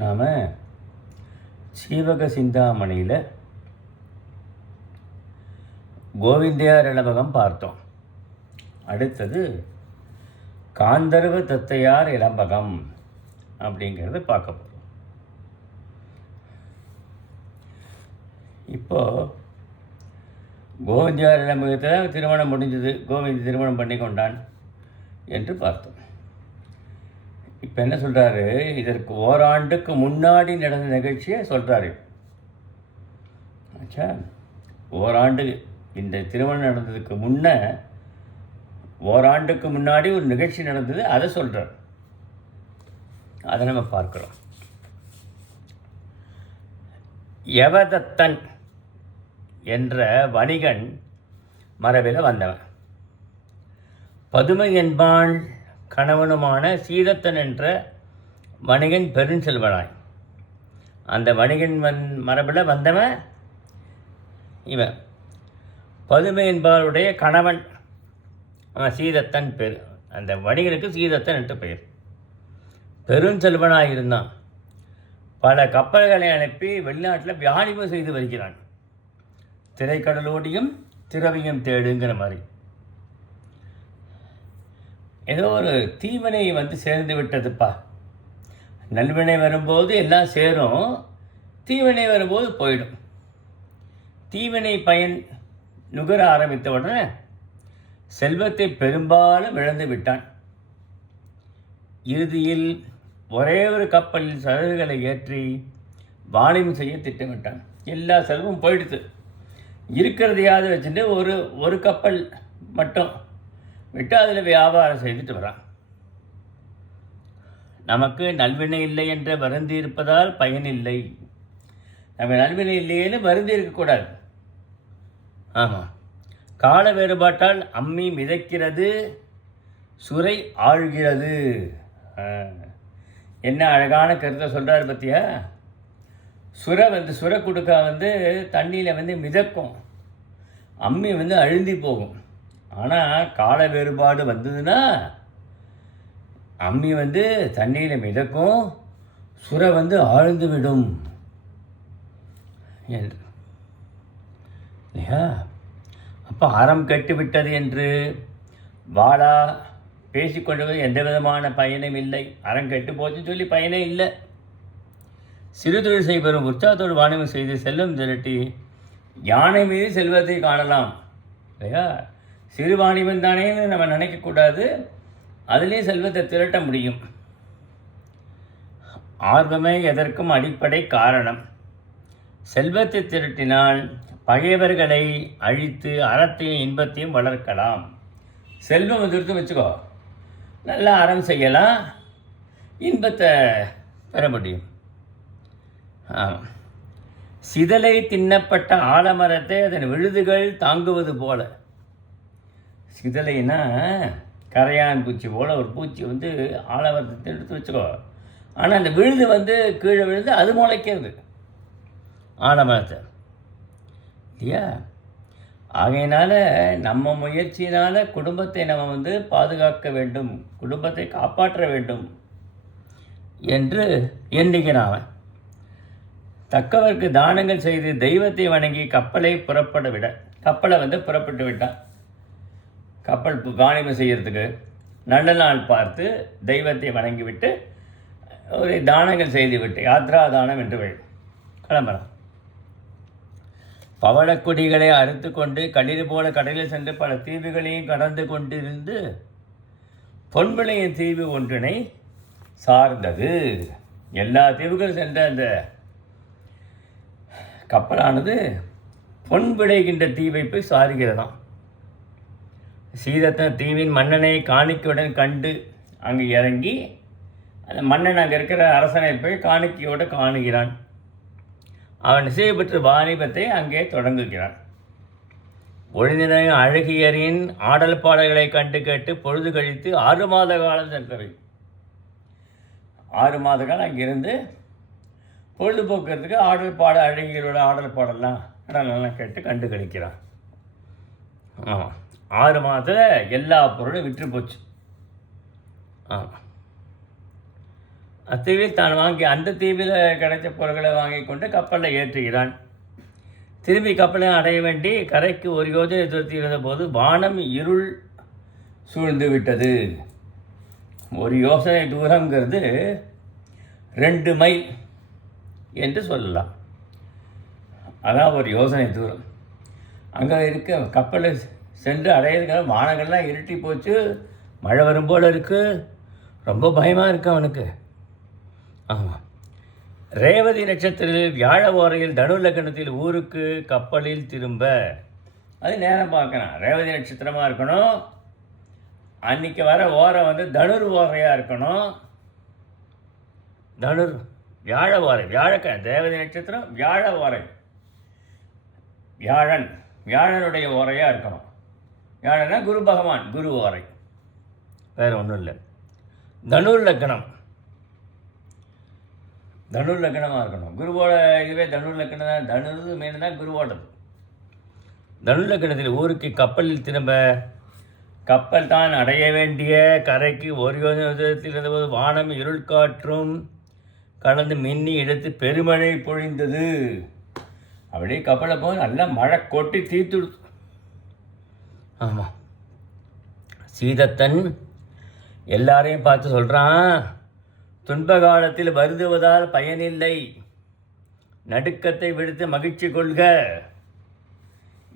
நாம் சீவக சிந்தாமணியில் கோவிந்தையார் இளம்பகம் பார்த்தோம். அடுத்தது காந்தர்வ தத்தையார் இளம்பகம் அப்படிங்கிறத பார்க்க போகிறோம். இப்போது கோவிந்தையார் இளம்பகத்தில் திருமணம் முடிஞ்சது, கோவிந்த் திருமணம் பண்ணி கொண்டான் என்று பார்த்தோம். இப்போ என்ன சொல்கிறாரு, இதற்கு ஓராண்டுக்கு முன்னாடி நடந்த நிகழ்ச்சியை சொல்கிறாரு. ஆச்சா, ஓராண்டு இந்த திருமணம் நடந்ததுக்கு ஓராண்டுக்கு முன்னாடி ஒரு நிகழ்ச்சி நடந்தது, அதை சொல்கிறார். அதை நம்ம பார்க்குறோம். யவதத்தன் என்ற வணிகன் மரபில் வந்தவன். பதுமை என்பான் கணவனுமான சீதத்தன் என்ற வணிகன் பெருஞ்செல்வனாய். அந்த வணிகன் மரபில் வந்தவன் இவன். பதுமை என்பவருடைய கணவன் சீதத்தன் பேர். அந்த வணிகனுக்கு சீதத்தன் என்று பெயர். பெருஞ்செல்வனாக இருந்தான். பல கப்பல்களை அனுப்பி வெளிநாட்டில் வாணிபம் செய்து வருகிறான். திரைக்கடலோடியும் திரவியம் தேடுங்கிற மாதிரி. ஏதோ ஒரு தீவினை சேர்ந்து விட்டதுப்பா. நல்வினை வரும்போது எல்லாம் சேரும், தீவினை வரும்போது போயிடும். தீவினை பயன் நுகர ஆரம்பித்த உடனே செல்வத்தை பெரும்பாலும் இழந்து விட்டான். இறுதியில் ஒரே ஒரு கப்பலில் சரக்குகளை ஏற்றி வாணிபம் செய்ய திட்டமிட்டான். எல்லா செல்வம் போயிடுது. இருக்கிறதையாவது வச்சுட்டு ஒரு கப்பல் மட்டும் விட்டு அதில் வியாபாரம் செய்துட்டு வரான். நமக்கு நல்வினை இல்லை என்று வருந்தி இருப்பதால் பயனில்லை. நம்ம நல்வினை இல்லையேன்னு வருந்தி இருக்கக்கூடாது. ஆமாம், கால வேறுபாட்டால் அம்மி மிதக்கிறது, சுரை ஆழ்கிறது. என்ன அழகான கருத்தை சொல்கிறார் பற்றியா. சுரை குடுக்கா தண்ணியில் மிதக்கும், அம்மி அழுந்தி போகும். ஆனால் கால வேறுபாடு வந்ததுன்னா அம்மி தண்ணியில் மிதக்கும், சுரை ஆழ்ந்து விடும் என்று. இல்லையா? அப்போ அறம் கெட்டுவிட்டது என்று வாடா பேசிக்கொண்டு எந்த விதமான பயனும் இல்லை. அறம் கெட்டு போச்சுன்னு சொல்லி பயனே இல்லை. சிறு தொழில் செய்வரும் உற்சாகத்தோடு வாணிபம் செய்து செல்வம் திரட்டி யானை மீது செல்வத்தை காணலாம். இல்லையா? சிறு வாணிபம் தானேன்னு நம்ம நினைக்கக்கூடாது, அதுலேயும் செல்வத்தை திரட்ட முடியும். ஆர்வமே எதற்கும் அடிப்படை காரணம். செல்வத்தை திரட்டினால் பகைவர்களை அழித்து அறத்தையும் இன்பத்தையும் வளர்க்கலாம். செல்வம் வந்துட்டு வச்சுக்கோ, நல்லா அறம் செய்யலாம், இன்பத்தை பெற முடியும். ஆமாம், சிதலை தின்னப்பட்ட ஆலமரத்தை அதன் விழுதுகள் தாங்குவது போல. சிதலைன்னா கரையான் பூச்சி போல் ஒரு பூச்சி ஆலமரத்தை எடுத்து வச்சுக்கோ, ஆனால் அந்த விழுது கீழே விழுந்து அது முளைக்கிறது ஆலமரத்தை. இல்லையா? ஆகையினால் நம்ம முயற்சியினால் குடும்பத்தை நம்ம பாதுகாக்க வேண்டும், குடும்பத்தை காப்பாற்ற வேண்டும் என்று எண்ணுகிறான். தக்கவர்க்கு தானங்கள் செய்து தெய்வத்தை வணங்கி கப்பலை புறப்பட்டு விட்டான். கப்பல் வாணிபம் செய்கிறதுக்கு நல்ல நாள் பார்த்து தெய்வத்தை வணங்கிவிட்டு ஒரு தானங்கள் செய்துவிட்டு யாத்ரா தானம் என்று கிளம்பலாம். பவளக்கொடிகளை அறுத்து கொண்டு களிறு போல கடலில் சென்று பல தீவுகளையும் கடந்து கொண்டிருந்து பொன்விளையின் தீவு ஒன்றினை சார்ந்தது. எல்லா தீவுகளும் சென்ற அந்த கப்பலானது பொன் விளைகின்ற தீவை போய் சாருகிறதாம். சீதத்தன் தீவின் மன்னனை காணிக்கையுடன் கண்டு அங்கு இறங்கி அந்த மன்னன் அங்கே இருக்கிற அரசனை போய் காணிக்கையோடு காணுகிறான். அவன் இசைப்பெற்ற வாணிபத்தை அங்கே தொடங்குகிறான். ஒழிந்த அழகியரின் ஆடல் பாடல்களை கண்டு கேட்டு பொழுது கழித்து 6 மாத காலம் சென்றவை. 6 மாத காலம் அங்கிருந்து பொழுதுபோக்குறதுக்கு அழகியரோட ஆடல் பாடலாம் கடலாம் கேட்டு கண்டு கழிக்கிறான். ஆமாம், 6 மாதத்தில் எல்லா பொருளும் விற்று போச்சு. ஆமாம், அத்தீவில் தான் வாங்கி அந்த தீவில் கிடைச்ச பொருட்களை வாங்கி கொண்டு கப்பலில் ஏற்றுகிறான். திரும்பி கப்பலை அடைய வேண்டி கரைக்கு ஒரு யோஜனை தூரத்தில் இருந்தபோது வானம் இருள் சூழ்ந்து விட்டது. ஒரு யோசனை தூரங்கிறது 2 மைல் என்று சொல்லலாம். அதான் ஒரு யோசனை தூரம். அங்கே இருக்க கப்பலை சென்று அடையிறதுக்காக வானங்கள்லாம் இருட்டி போச்சு. மழை வரும் போல் இருக்குது. ரொம்ப பயமாக இருக்கு அவனுக்கு. ஆமாம். ரேவதி நட்சத்திரத்தில் வியாழ ஓரையில் தனு லக்னத்தில் ஊருக்கு கப்பலில் திரும்ப. அது நேரம் பார்க்குறான். ரேவதி நட்சத்திரமாக இருக்கணும். அன்றைக்கி வர ஓரை வந்து தனுர் ஓரையாக இருக்கணும். தனுர் வியாழ ஓரை, வியாழக்கிழமை. ரேவதி நட்சத்திரம் வியாழ ஓரை, வியாழனுடைய ஓரையாக இருக்கணும். வியாழனா குரு பகவான், குரு ஓரை, வேறு ஒன்றும் இல்லை. தனுர் லக்னம், தனுர் லக்னமாக இருக்கணும். குருவோட இதுவே தனுர் லக்னம் தான். தனுர் மீன் தான் குருவோடது. தனுர் லக்னத்தில் ஊருக்கு கப்பலில் திரும்ப. கப்பல் தான் அடைய வேண்டிய கரைக்கு ஒரு யோஜனத்தில் இருந்தபோது வானம் இருள் காற்றும் கலந்து மின்னி எடுத்து பெருமழை பொழிந்தது. அப்படியே கப்பலை போய் நல்லா மழை கொட்டி தீர்த்துடுது. ஆமாம். சீதத்தன் எல்லாரையும் பார்த்து சொல்கிறான், துன்ப காலத்தில் வருந்துவதால் பயனில்லை, நடுக்கத்தை விடுத்து மகிழ்ச்சி கொள்க.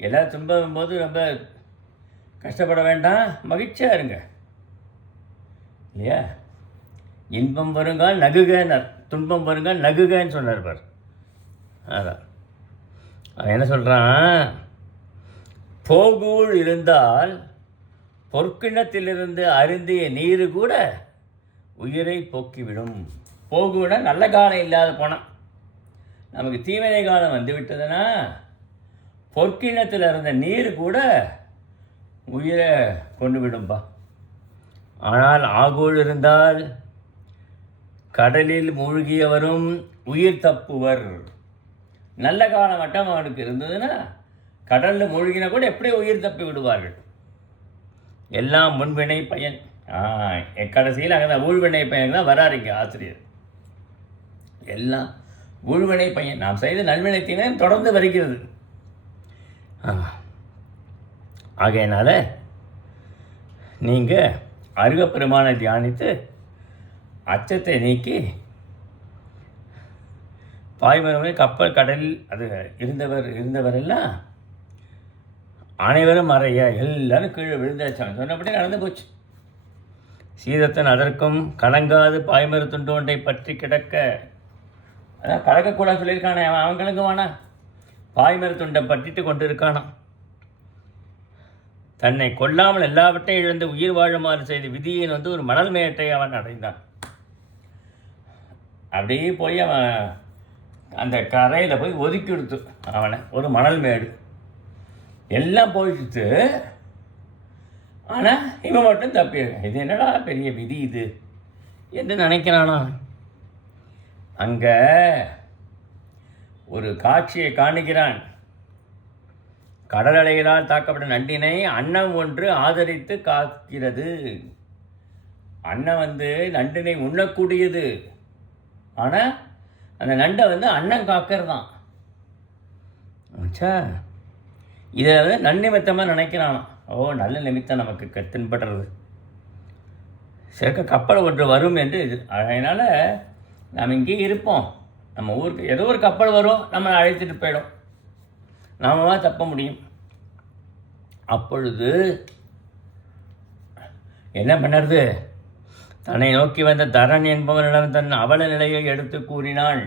எல்லாம் துன்பம் போது ரொம்ப கஷ்டப்பட வேண்டாம், மகிழ்ச்சியாக இருங்க இல்லையா. இன்பம் வருங்கால் நகுகன்னார், துன்பம் வருங்கால் நகுகன்னு சொன்னார் பார். அதான் அவன் என்ன சொல்கிறான், போகூழ் இருந்தால் பொற்கிணத்திலிருந்து அருந்திய நீர் கூட உயிரை போக்கிவிடும். போகுனா நல்ல காலம் இல்லாத போனால், நமக்கு தீவினை காலம் வந்து விட்டதுன்னா பொற்கிணத்தில் இருந்த நீர் கூட உயிரை கொண்டு விடும்பா. ஆனால் ஆகூழ் இருந்தால் கடலில் மூழ்கியவரும் உயிர் தப்புவர். நல்ல காலம் மட்டும் அவனுக்கு இருந்ததுன்னா கடலில் மூழ்கினா கூட எப்படியே உயிர் தப்பி விடுவார்கள். எல்லாம் முன்வினை பயன். கடைசியில் அங்கே தான் ஊழ்வினை பயன் தான் வராருங்க ஆசிரியர். எல்லாம் ஊழ்வினை பயன், நாம் செய்த நல்வினை தீனை தொடர்ந்து வருகிறது. ஆகையினால நீங்கள் அருகப்பெருமானை தியானித்து அச்சத்தை நீக்கி பாய்மரமே கப்பல் கடலில் அது இருந்தவர் எல்லாம் அனைவரும் மறைய எல்லாரும் கீழே விழுந்தாச்சாங்க. சொன்னபடி நடந்து போச்சு. சீதத்தன் அதற்கும் கலங்காது பாய்மர துண்டு ஒன்றை பற்றி கிடக்க. அதான் கலக்கக்கூடாது சொல்லியிருக்கானே அவன் கலங்குவானா? பாய்மர துண்டை பற்றிட்டு கொண்டு இருக்கானான். தன்னை கொல்லாமல் எல்லாவற்றையும் இழந்து உயிர் வாழுமாறு செய்த விதியின் வந்து ஒரு மணல் மேட்டை அவன் அடைந்தான். அப்படியே போய் அவன் அந்த கரையில் போய் ஒதுக்கி கொடுத்து அவனை ஒரு மணல் மேடு எல்லாம் போயிடுச்சு. ஆனால் இவன் மட்டும் தப்பியிருக்கான். இது என்னடா பெரிய விதி இது என்று நினைக்கிறானா. அங்கே ஒரு காட்சியை காணுகிறான். கடல் அலைகளால் தாக்கப்பட்ட நண்டினை அன்னம் ஒன்று ஆதரித்து காக்கிறது. அன்னம் வந்து நண்டினை உண்ணக்கூடியது, ஆனால் அந்த நண்டை வந்து அன்னம் காக்கிறது தான். ஆச்சா, இதை வந்து நன்னிமித்தமாக நினைக்கிறானா. ஓ, நல்ல நிமித்தம் நமக்கு தென்படுறது. சேர்க்க கப்பல் ஒன்று வரும் என்று இது. அதனால் நாம் இங்கே இருப்போம். நம்ம ஊருக்கு ஏதோ ஒரு கப்பல் வரும், நம்மளை அழைத்துட்டு போயிடும், நாம தப்ப முடியும். அப்பொழுது என்ன பண்ணுறது, தன்னை நோக்கி வந்த தரன் என்பவனிடம் தன் அவல நிலையை எடுத்து கூறினாள்.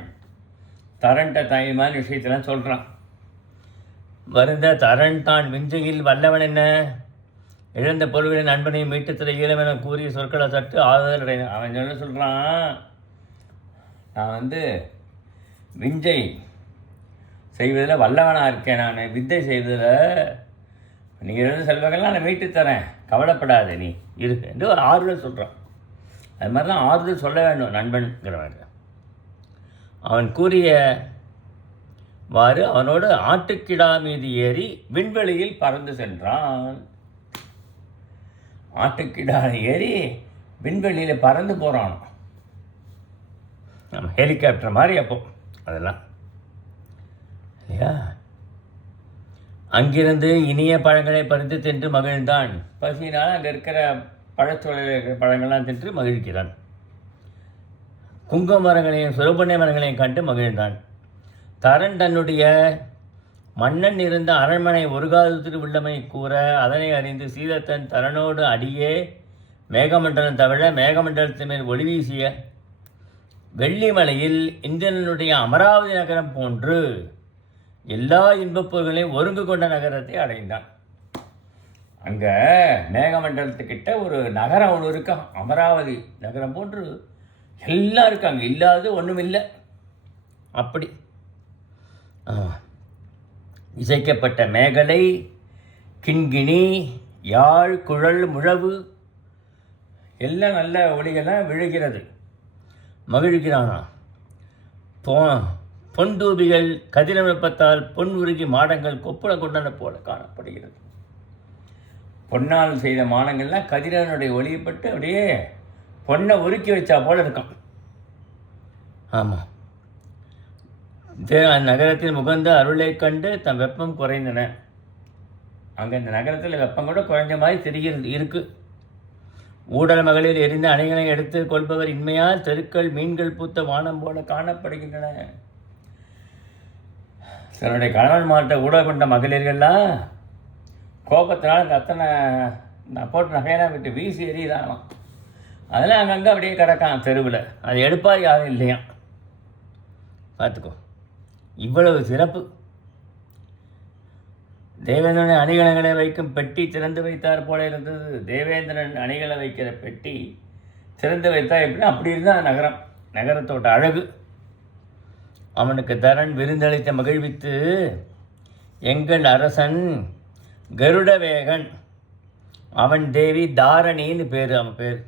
தரன்ட்ட தாய்மான விஷயத்தெல்லாம் சொல்கிறான். வருந்த தரன் தான் விஞ்சையில் வல்லவன் என்ன, இழந்த பொருள்களை நண்பனை மீட்டுத்தர இயலும் என கூறிய சொற்களை சற்று ஆறுதல் அடைந்தான். அவன் என்ன சொல்கிறான், நான் வந்து விஞ்சை செய்வதில் வல்லவனாக இருக்கேன், நான் வித்தை செய்வதில் நீங்கள் எழுத செல்வங்கள்லாம் நான் மீட்டு தரேன், கவலைப்படாத நீ இருக்கு என்று ஒரு ஆறுதல் சொல்கிறான். அது மாதிரி தான் ஆறுதல் சொல்ல வேண்டும் நண்பன்கிறவங்க. அவன் கூறியவாறு அவனோடு ஆட்டுக்கிடா மீது ஏறி விண்வெளியில் பறந்து சென்றான். ஆட்டுக்கிடா ஏறி விண்வெளியில் பறந்து போகிறான். நம்ம ஹெலிகாப்டர் மாதிரி அப்போ அதெல்லாம் இல்லையா. அங்கிருந்து இனிய பழங்களை பறித்து தின்று மகிழ்ந்தான். பசியினால் அங்கே இருக்கிற பழச்சோலையில் இருக்கிற பழங்கள்லாம் தின்று மகிழ்கிறான். குங்கும மரங்களையும் சுரபண்ணை மரங்களையும் கண்டு மகிழ்ந்தான். தரன் தன்னுடைய மன்னன் இருந்த அரண்மனை ஒரு காலத்தில் உள்ளமை கூற அதனை அறிந்து சீதத்தன் தரனோடு அடியே மேகமண்டலம் தவிர மேகமண்டலத்தின் மேல் ஒளி வீசிய வெள்ளிமலையில் இந்திரனுடைய அமராவதி நகரம் போன்று எல்லா இன்பப் பொருள்களையும் ஒருங்கு கொண்ட நகரத்தை அடைந்தான். அங்கே மேகமண்டலத்துக்கிட்ட ஒரு நகரம் ஒன்று இருக்கா, அமராவதி நகரம் போன்று எல்லாம் இருக்கு, அங்கே இல்லாதது ஒன்றும் இல்லை. அப்படி இசைக்கப்பட்ட மேகலை, கிண்கிணி, யாழ், குழல், முழவு எல்லாம் நல்ல ஒளிகள்லாம் விழுகிறது. மகிழ்கிறானா. பொன்தூபிகள் கதிரமைப்பத்தால் பொன் உருகி மாடங்கள் கொப்புள கொண்டன போல காணப்படுகிறது. பொன்னால் செய்த மாடங்கள்லாம் கதிரவனுடைய ஒளியப்பட்டு அப்படியே பொண்ணை உருக்கி வச்சா போல இருக்கும். ஆமாம், நகரத்தில் முகந்த அருளை கண்டு தன் வெப்பம் குறைந்தன. அங்கே இந்த நகரத்தில் வெப்பம் கூட குறைஞ்ச மாதிரி தெரிகிறது இருக்கு. ஊடல் மகளிர் எரிந்த அணைகளை எடுத்து கொள்பவர் இன்மையால் தெருக்கள் மீன்கள் பூத்த வானம் போல காணப்படுகின்றன. தன்னுடைய கணவன் மாட்ட ஊடல் கொண்ட மகளிர்கள்லாம் கோபத்தினால் அந்த அத்தனை நான் போட்டு நகையெல்லாம் விட்டு வீசி எறிகிறாங்களாம். அதெல்லாம் அங்கங்கே அப்படியே கிடக்கான் தெருவில். அது எடுப்பார் யாரும் இல்லையா. பார்த்துக்கோ, இவ்வளவு சிறப்பு. தேவேந்திரன் அணிகலங்களை வைக்கும் பெட்டி திறந்து வைத்தார் போல இருந்தது. தேவேந்திரன் அணிகளை வைக்கிற பெட்டி திறந்து வைத்தார் எப்படின்னா அப்படி இருந்தால் நகரம், நகரத்தோட அழகு. அவனுக்கு தரன் விருந்தளித்த மகிழ்வித்து எங்கள் அரசன் கருடவேகன், அவன் தேவி தாரணின்னு பேர், அவன் பேர்.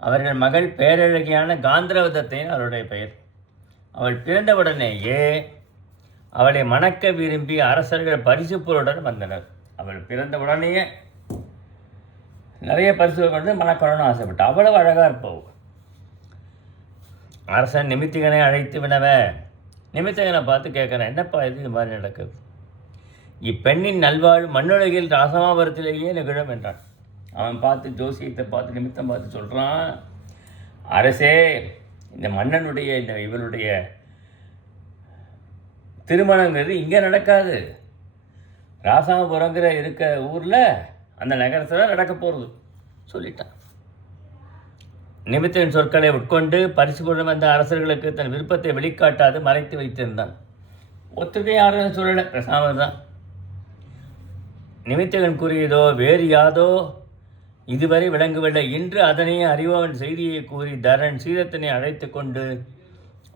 அவர்கள் மகள் பேரழகியான காந்திரவதத்தைன்னு அவருடைய பெயர். அவள் பிறந்தவுடனேயே அவளை மணக்க விரும்பி அரசர்கள் பரிசு பொருளுடன் வந்தனர். அவள் பிறந்த உடனேயே நிறைய பரிசுகள் கொண்டு மணக்கணும்னு ஆசைப்பட்டாள். அவ்வளவு அழகாக இருப்பவள். அரசன் நிமித்திகனை அழைத்து வினவ, நிமித்திகனை பார்த்து கேட்குறேன், என்னப்பா இது மாதிரி நடக்குது? இப்பெண்ணின் நல்வாழ் மண்ணுலகில் ராசமாபுரத்திலேயே நிகழும் என்றான். அவன் பார்த்து ஜோசியத்தை பார்த்து நிமித்தம் பார்த்து சொல்கிறான், அரசே, இந்த மன்னனுடைய இந்த இவளுடைய திருமணங்கிறது இங்கே நடக்காது. ராசாபுரங்கிற இருக்க ஊரில் அந்த நகரத்தில் நடக்க போகிறது சொல்லிட்டான். நிமித்தின் சொற்களை உட்கொண்டு பரிசு பொருள் வந்த அரசர்களுக்கு தன் விருப்பத்தை வெளிக்காட்டாது மறைத்து வைத்திருந்தான். ஒத்துக்கை யாரும் சொல்லலை, பேசாமல் தான். நிமித்தகன் கூறியதோ வேறு யாதோ இதுவரை விளங்கவில்லை. இன்று அதனையே அறிவோவன் செய்தியை கூறி தரன் சீதத்தினை அழைத்து கொண்டு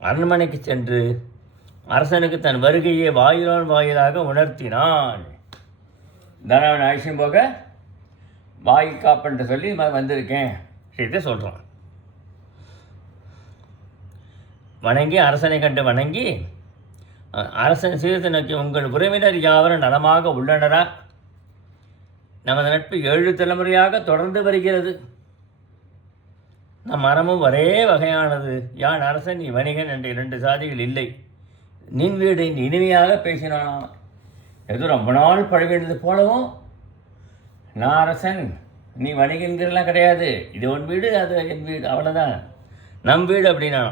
அரண்மனைக்கு சென்று அரசனுக்கு தன் வருகையை வாயிலான் வாயிலாக உணர்த்தினான். தரவன் அழைச்சும் போக வாய் காப்பன்ட்டு சொல்லி வந்திருக்கேன் விஷயத்தை சொல்கிறான். வணங்கி அரசனை கண்டு வணங்கி அரசன் சீதத்தை நோக்கி, உங்கள் உறவினர் யாவரும் நலமாக உள்ளனரா? நமது நட்பு 7 தலைமுறையாக தொடர்ந்து வருகிறது. நம் மரமும் ஒரே வகையானது. யான் அரசன், நீ வணிகன் என்ற 2 சாதிகள் இல்லை. நின் வீடு இனிமையாக பேசினான். ஏதோ ரொம்ப நாள் பழகினது போலவும், நான் அரசன் நீ வணிகன்கிறலாம் கிடையாது, இது உன் வீடு அது என் வீடு, அவ்வளோதான் நம் வீடு அப்படின்னா.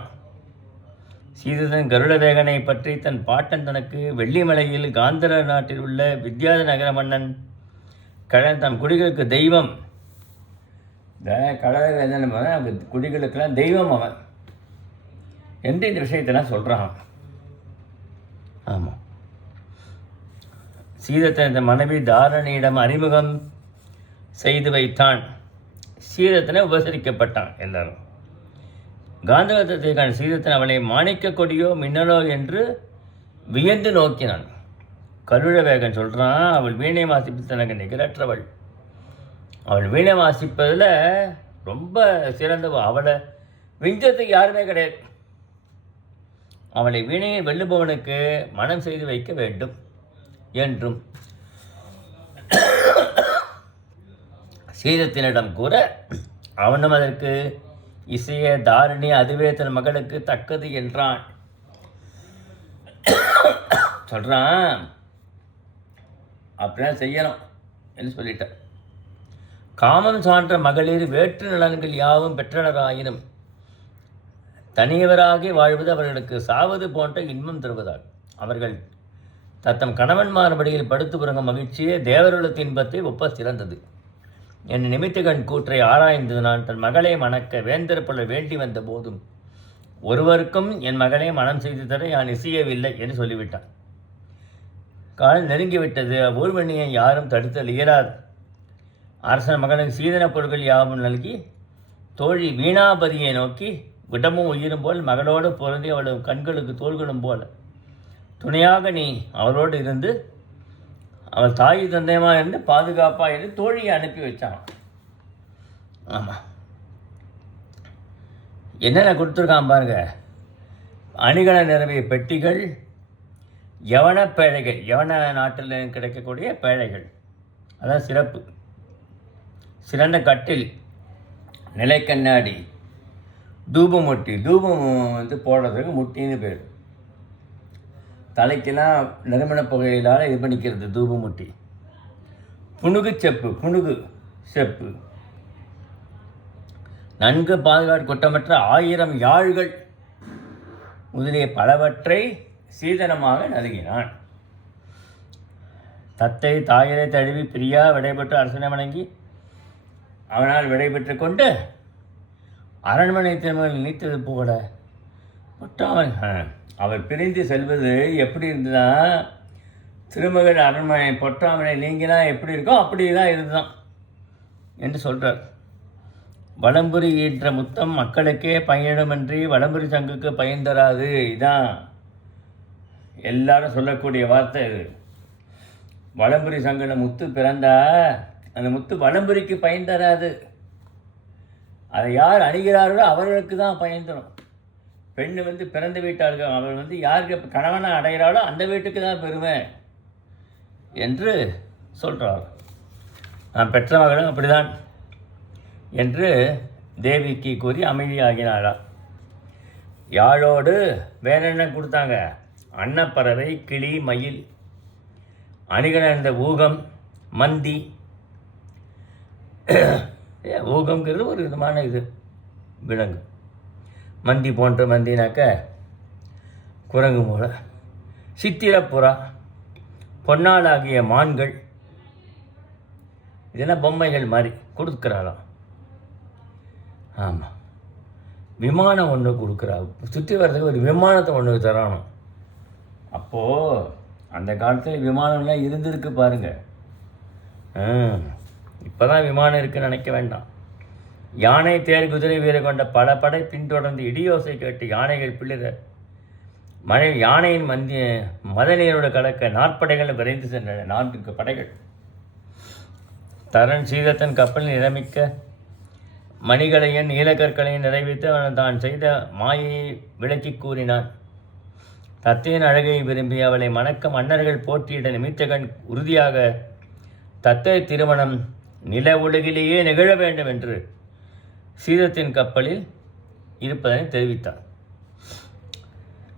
சீதன் கருடவேகனை பற்றி தன் பாட்டன் தனக்கு வெள்ளிமலையில் காந்தர நாட்டில் உள்ள வித்யாத நகர மன்னன் தம் குடிகளுக்கு தெய்வம். இந்த கடவேதன் குடிகளுக்கெல்லாம் தெய்வம் அவன் என்று இந்த விஷயத்தெல்லாம் சொல்கிறான். ஆமாம், சீதத்தன் மனைவி தாரணியிடம் அறிமுகம் செய்து வைத்தான். சீதத்தனை உபசரிக்கப்பட்டான் எல்லாரும். காந்தவதத்தை கண்ட சீதத்தன் அவளை மாணிக்க கொடியோ மின்னலோ என்று வியந்து நோக்கினான். கருடவேகன் சொல்கிறான், அவள் வீணை வாசிப்பு தனக்கு நிகரற்றவள். அவள் வீணை வாசிப்பதில் ரொம்ப சிறந்தவள். அவளை விஞ்சத்துக்கு யாருமே கிடையாது. அவளை வீணையை வெல்லுபவனுக்கு மனம் செய்து வைக்க வேண்டும் என்றும் சீதத்தினிடம் கூற அவனும் அதற்கு இசைய தாரிணி அதுவே தன் மகளுக்கு தக்கது என்றான். சொல்கிறான், அப்படின்னா செய்யணும் என்று சொல்லிட்டான். காமம் சான்ற மகளிர் வேற்று நலன்கள் யாவும் பெற்றனராயினும் தனியவராகி வாழ்வது அவர்களுக்கு சாவது போன்ற இன்பம் தருவதாகும். அவர்கள் தத்தம் கணவன்மார் படியில் படுத்து புறங்கும் மகிழ்ச்சியே தேவருளத்து இன்பத்தை ஒப்ப சிறந்தது. என் நிமித்தகன் கூற்றை ஆராய்ந்து நான் தன் மகளை மணக்க வேந்தற்பொள்ள வேண்டி வந்த போதும் ஒருவருக்கும் என் மகளை மனம் செய்து தர நான் இசையவில்லை என்று சொல்லிவிட்டான். காலம் நெருங்கிவிட்டது. ஊர்வணியை யாரும் தடுத்தல் இயலாது. அரசன் மகனுக்கு சீதன பொருட்கள் யாவும் நல்கி தோழி வீணாபதியை நோக்கி விடமும் உயிரும் போல் மகளோடு பொருந்தி அவளும் கண்களுக்கு தோள்களும் போல துணையாக நீ அவளோடு இருந்து அவள் தாய் தந்தையமாக இருந்து பாதுகாப்பாக இருந்து தோழியை அனுப்பி வச்சான். ஆமாம், என்னென்ன கொடுத்துருக்கான் பாருங்க. அணிகல நிரம்பிய பெட்டிகள், யவன பேழைகள், யவன நாட்டில் கிடைக்கக்கூடிய பேழைகள், அதான் சிறப்பு. சிறந்த கட்டில், நிலைக்கண்ணாடி, தூபமுட்டி, தூபம் போடுறதுக்கு முட்டின்னு பேர். தலைக்கெல்லாம் நறுமண புகையிலால் இது பண்ணிக்கிறது தூபமுட்டி. புனுகு செப்பு, புனுகு செப்பு, நன்கு பாதுகாப்பு குற்றமற்ற 1000 யாழ்கள் முதலிய பலவற்றை சீதனமாக நல்கினான். தத்தை தாயரை தழுவி பிரியா விடைபெற்று அரசனை வணங்கி அவனால் விடைபெற்று கொண்டு அரண்மனை திருமணம் நீத்தது போல ஒட்டாமல் அவர் பிரிந்து செல்வது எப்படி இருந்ததுன்னா, திருமகள் அரண்மனை பொற்றாமனை நீங்கினா எப்படி இருக்கோ அப்படி தான் இருந்துதான் என்று சொல்கிறார். வலம்புரி ஈன்ற முத்தம் மக்களுக்கே பயனிடமின்றி வலம்புரி சங்குக்கு பயன் தராது. இதுதான் எல்லாரும் சொல்லக்கூடிய வார்த்தை. இது வலம்புரி சங்கில் முத்து பிறந்தா அந்த முத்து வலம்புரிக்கு பயன் தராது. அதை யார் அணிகிறார்களோ அவர்களுக்கு தான் பயன் தரும். பெண்ணு பிறந்த வீட்டார்கள், அவள் யாருக்கு கணவனை அடைகிறாளோ அந்த வீட்டுக்கு தான் பெருமை என்று சொல்கிறார். நான் பெற்ற மகளும் அப்படிதான் என்று தேவிக்கு கூறி அமைதியாகினாளா. யாழோடு வேற என்ன கொடுத்தாங்க? அன்னப்பறவை, கிளி, மயில், அணிகலர்ந்த ஊகம், மந்தி. ஊகம்ங்கிறது ஒரு விதமான இது விலங்கு. மந்தி போன்ற மந்தினாக்க குரங்கு மூளை, சித்திரப்புறா, பொன்னாளாகிய மான்கள், இதெல்லாம் பொம்மைகள் மாதிரி கொடுக்குறாளாம். ஆமாம், விமானம் ஒன்று கொடுக்குறா. சுற்றி வர்றதுக்கு ஒரு விமானத்தை ஒன்று தரணும். அப்போது அந்த காலத்தில் விமானம்லாம் இருந்திருக்கு பாருங்கள். இப்போ தான் விமானம் இருக்குன்னு நினைக்க வேண்டாம். யானை, தேர், குதிரை வீரர் கொண்ட பல படை பின்தொடர்ந்து இடியோசை கேட்டு யானைகள் பிள்ளிற யானையின் மதநீரோடு கலக்க 4 படைகள் விரைந்து சென்றன. 4 படைகள். தரன் சீதத்தன் கப்பலில் நிரமிக்க மணிகளையும் நீலக்கற்களையும் நிறைவித்து அவன் தான் செய்த மாயையை விளக்கி கூறினான். தத்தையின் அழகை விரும்பி அவளை மணக்க மன்னர்கள் போற்றியிட நிமித்தகன் உறுதியாக தத்தை திருமணம் நில உலகிலேயே நிகழ வேண்டும் என்று சீதத்தின் கப்பலில் இருப்பதனை தெரிவித்தார்.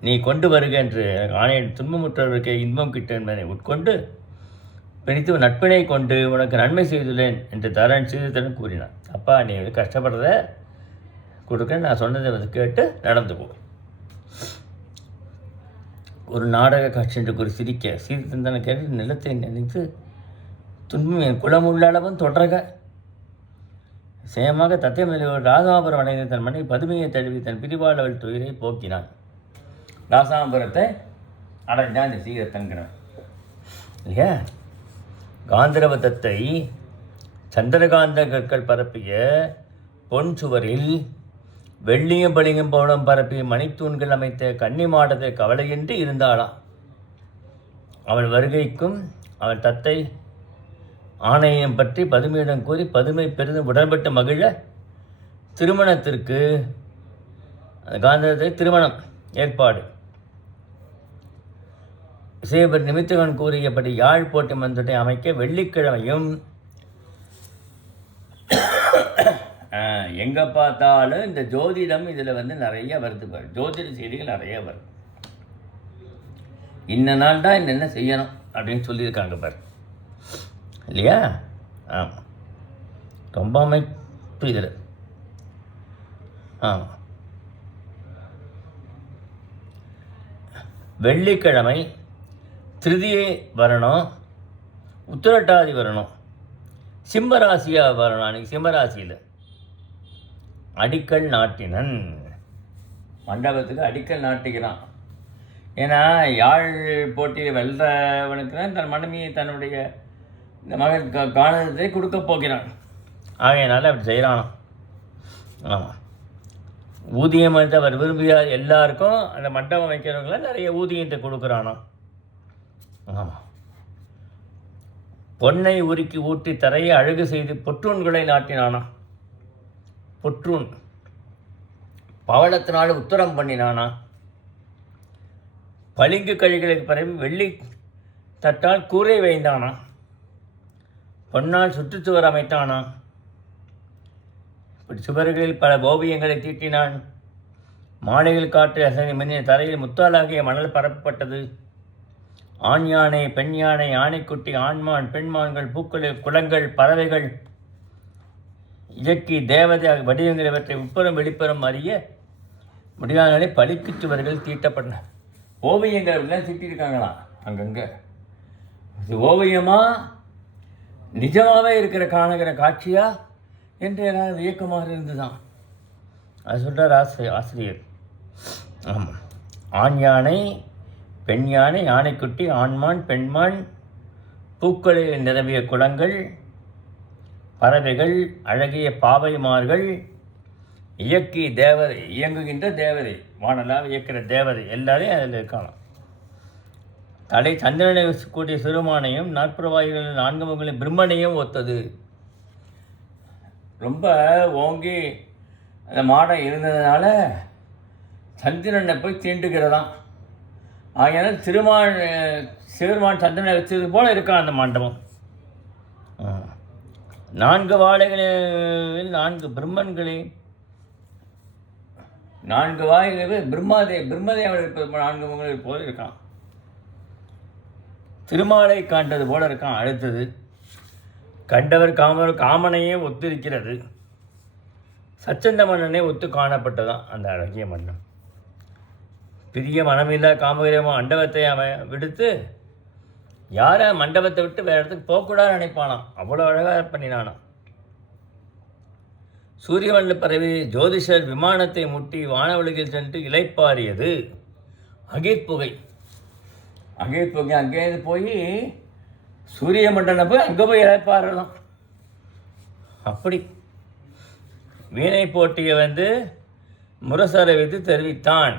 நீ கொண்டு வருக என்று ஆணையின் துன்பமுற்றவர்களுக்கு இன்பம் கிட்ட என்பதை உட்கொண்டு பிடித்து நட்பினை கொண்டு உனக்கு நன்மை செய்துள்ளேன் என்று தரன் சீதத்திடம் கூறினான். அப்பா, நீ கஷ்டப்படுறத கொடுக்க, நான் சொன்னதை கேட்டு நடந்து போ. ஒரு நாடக காட்சி என்று கூறி சிரிக்க சீதத்தின் தன்னை கேட்டு நிலத்தை நினைத்து துன்பம் என் குளமுள்ள அளவும் தொடரக சேமாக தத்தை மேல் ராசாபுரம் அடைந்த தன் மனைவி பதுமையை தழுவி தன் பிரிவாள் அவள் துயரை போக்கினான். ராசாபுரத்தை அடைஞ்சான் இந்த சீதத்தன்கிறான் இல்லையா. காந்தரவ தத்தை சந்திரகாந்த கற்கள் பரப்பிய பொன் சுவரில் வெள்ளியும் பளிங்கும் பவுடம் பரப்பிய மணித்தூண்கள் அமைத்த கன்னி மாடத்தை கவலையின்றி இருந்தாளாம். அவள் வருகைக்கும் அவள் தத்தை ஆணையம் பற்றி பதுமையிடம் கூறி பதுமை பெரிதும் உடன்பட்டு மகிழ திருமணத்திற்கு காந்தரத்தை திருமணம் ஏற்பாடு செய்யப்பட்ட நிமித்தகன் கூறியபடி யாழ் போட்டி மன்றத்தை அமைக்க வெள்ளிக்கிழமையும் எங்கே பார்த்தாலும் இந்த ஜோதிடம் இதில் வந்து நிறைய வருது பாரு, ஜோதிட செய்திகள் நிறைய வருது. இன்ன நாள் தான் என்னென்ன செய்யணும் அப்படின்னு சொல்லியிருக்காங்க பாரு, இல்லையா? ஆமாம், ரொம்ப அமைப்பு இதில். ஆமாம், வெள்ளிக்கிழமை திருதியை வரணும், உத்திரட்டாதி வரணும், சிம்மராசியாக வரணும். அன்றைக்கி சிம்மராசியில் அடிக்கல் நாட்டினன், மண்டபத்துக்கு அடிக்கல் நாட்டிக்கிறான். ஏன்னா யாழ் போட்டியில் வெல்றவனுக்கு தான் தன் மனைவியை தன்னுடைய இந்த மகன் காணத்தை கொடுக்க போகிறான். ஆகையினால அப்படி செய்கிறானா. ஆமாம், ஊதியம் வந்து அவர் விரும்பிய எல்லாருக்கும் அந்த மண்டபம் வைக்கிறவங்களாம் நிறைய ஊதியத்தை கொடுக்குறானா. ஆமாம், பொன்னை உருக்கி ஊட்டி தரையை அழகு செய்து பொற்றூன்களை நாட்டினானா. பொற்றூன் பவளத்தினால் உத்தரம் பண்ணினானா. பளிங்கு கழிகளுக்கு பிறகு வெள்ளி தட்டால் கூரை வைந்தானா. பொன்னால் சுற்றுச்சுவர் அமைத்தானா. இப்படி சுவர்களில் பல ஓவியங்களை தீட்டினான். மாலையில் காற்று அசைந்து மின்னிய தரையில் முத்தாலாகிய மணல் பரப்பப்பட்டது. ஆண் யானை, பெண் யானை, யானைக்குட்டி, ஆண்மான், பெண்மான்கள், பூக்களில் குளங்கள், பறவைகள், இயக்கி தேவதை வடிவங்கள் இவற்றை உட்புறம் வெளிப்புறம் அறிய முடியாதே பளிக்கு சுவர்கள் தீட்டப்பட்டன. ஓவியங்கள் எல்லாம் தீட்டியிருக்காங்களாம் அங்கங்கே. இது ஓவியமா நிஜமாகவே இருக்கிற காணுகிற காட்சியா என்று ஏதாவது இயக்கமாக இருந்துதான். அது சொல்கிறார் ஆசிரியர். ஆமாம், ஆண் யானை, பெண் யானை, யானைக்குட்டி, ஆண்மான், பெண்மான், பூக்களில் நிரம்பிய குளங்கள், பறவைகள், அழகிய பாவைமார்கள், இயக்கி தேவதை, இயங்குகின்ற தேவதை, வானலாக இயக்கிற தேவதை எல்லாரையும் அதில் இருக்கலாம். தலை சந்திரனை கூடிய சிறுமானையும் நாற்புறவாய்கள் 4 முகங்களின் பிரம்மனையும் ஒத்தது. ரொம்ப ஓங்கி அந்த மாடம் இருந்ததுனால சந்திரனை போய் தீண்டுகிறதாம். ஆகையால் சிறுமான் சந்திரனை வச்சது போல் இருக்கான் அந்த மண்டபம். 4 வாழைகளில் 4 பிரம்மன்களில் 4 வாய்கள் பிரம்மதேவன் இருப்பது 4 முகங்கள் போல இருக்கான். திருமாலை காண்டது போல இருக்கான். அடுத்தது கண்டவர் காமனையே ஒத்திருக்கிறது. சச்சந்த மன்னனே ஒத்து காணப்பட்டதான் அந்த அழகிய மன்னன். பிரிய மனமில்லா காமகிரமாக மண்டபத்தை அவன் விடுத்து யாரை மண்டபத்தை விட்டு வேறு இடத்துக்கு போகக்கூடாது நினைப்பானான். அவ்வளோ அழகாக பண்ணினானான். சூரியமண்டல பறவை ஜோதிஷர் விமானத்தை முட்டி வானவெளியில் சென்று இலைப்பாரியது. அகிர்புகை அங்கேருந்து போய் சூரிய மண்டலம் போய் அங்கே போய் இலைப்பாறலாம். அப்படி வீணை போட்டியை வந்து முரசரை வைத்து தெரிவித்தான்.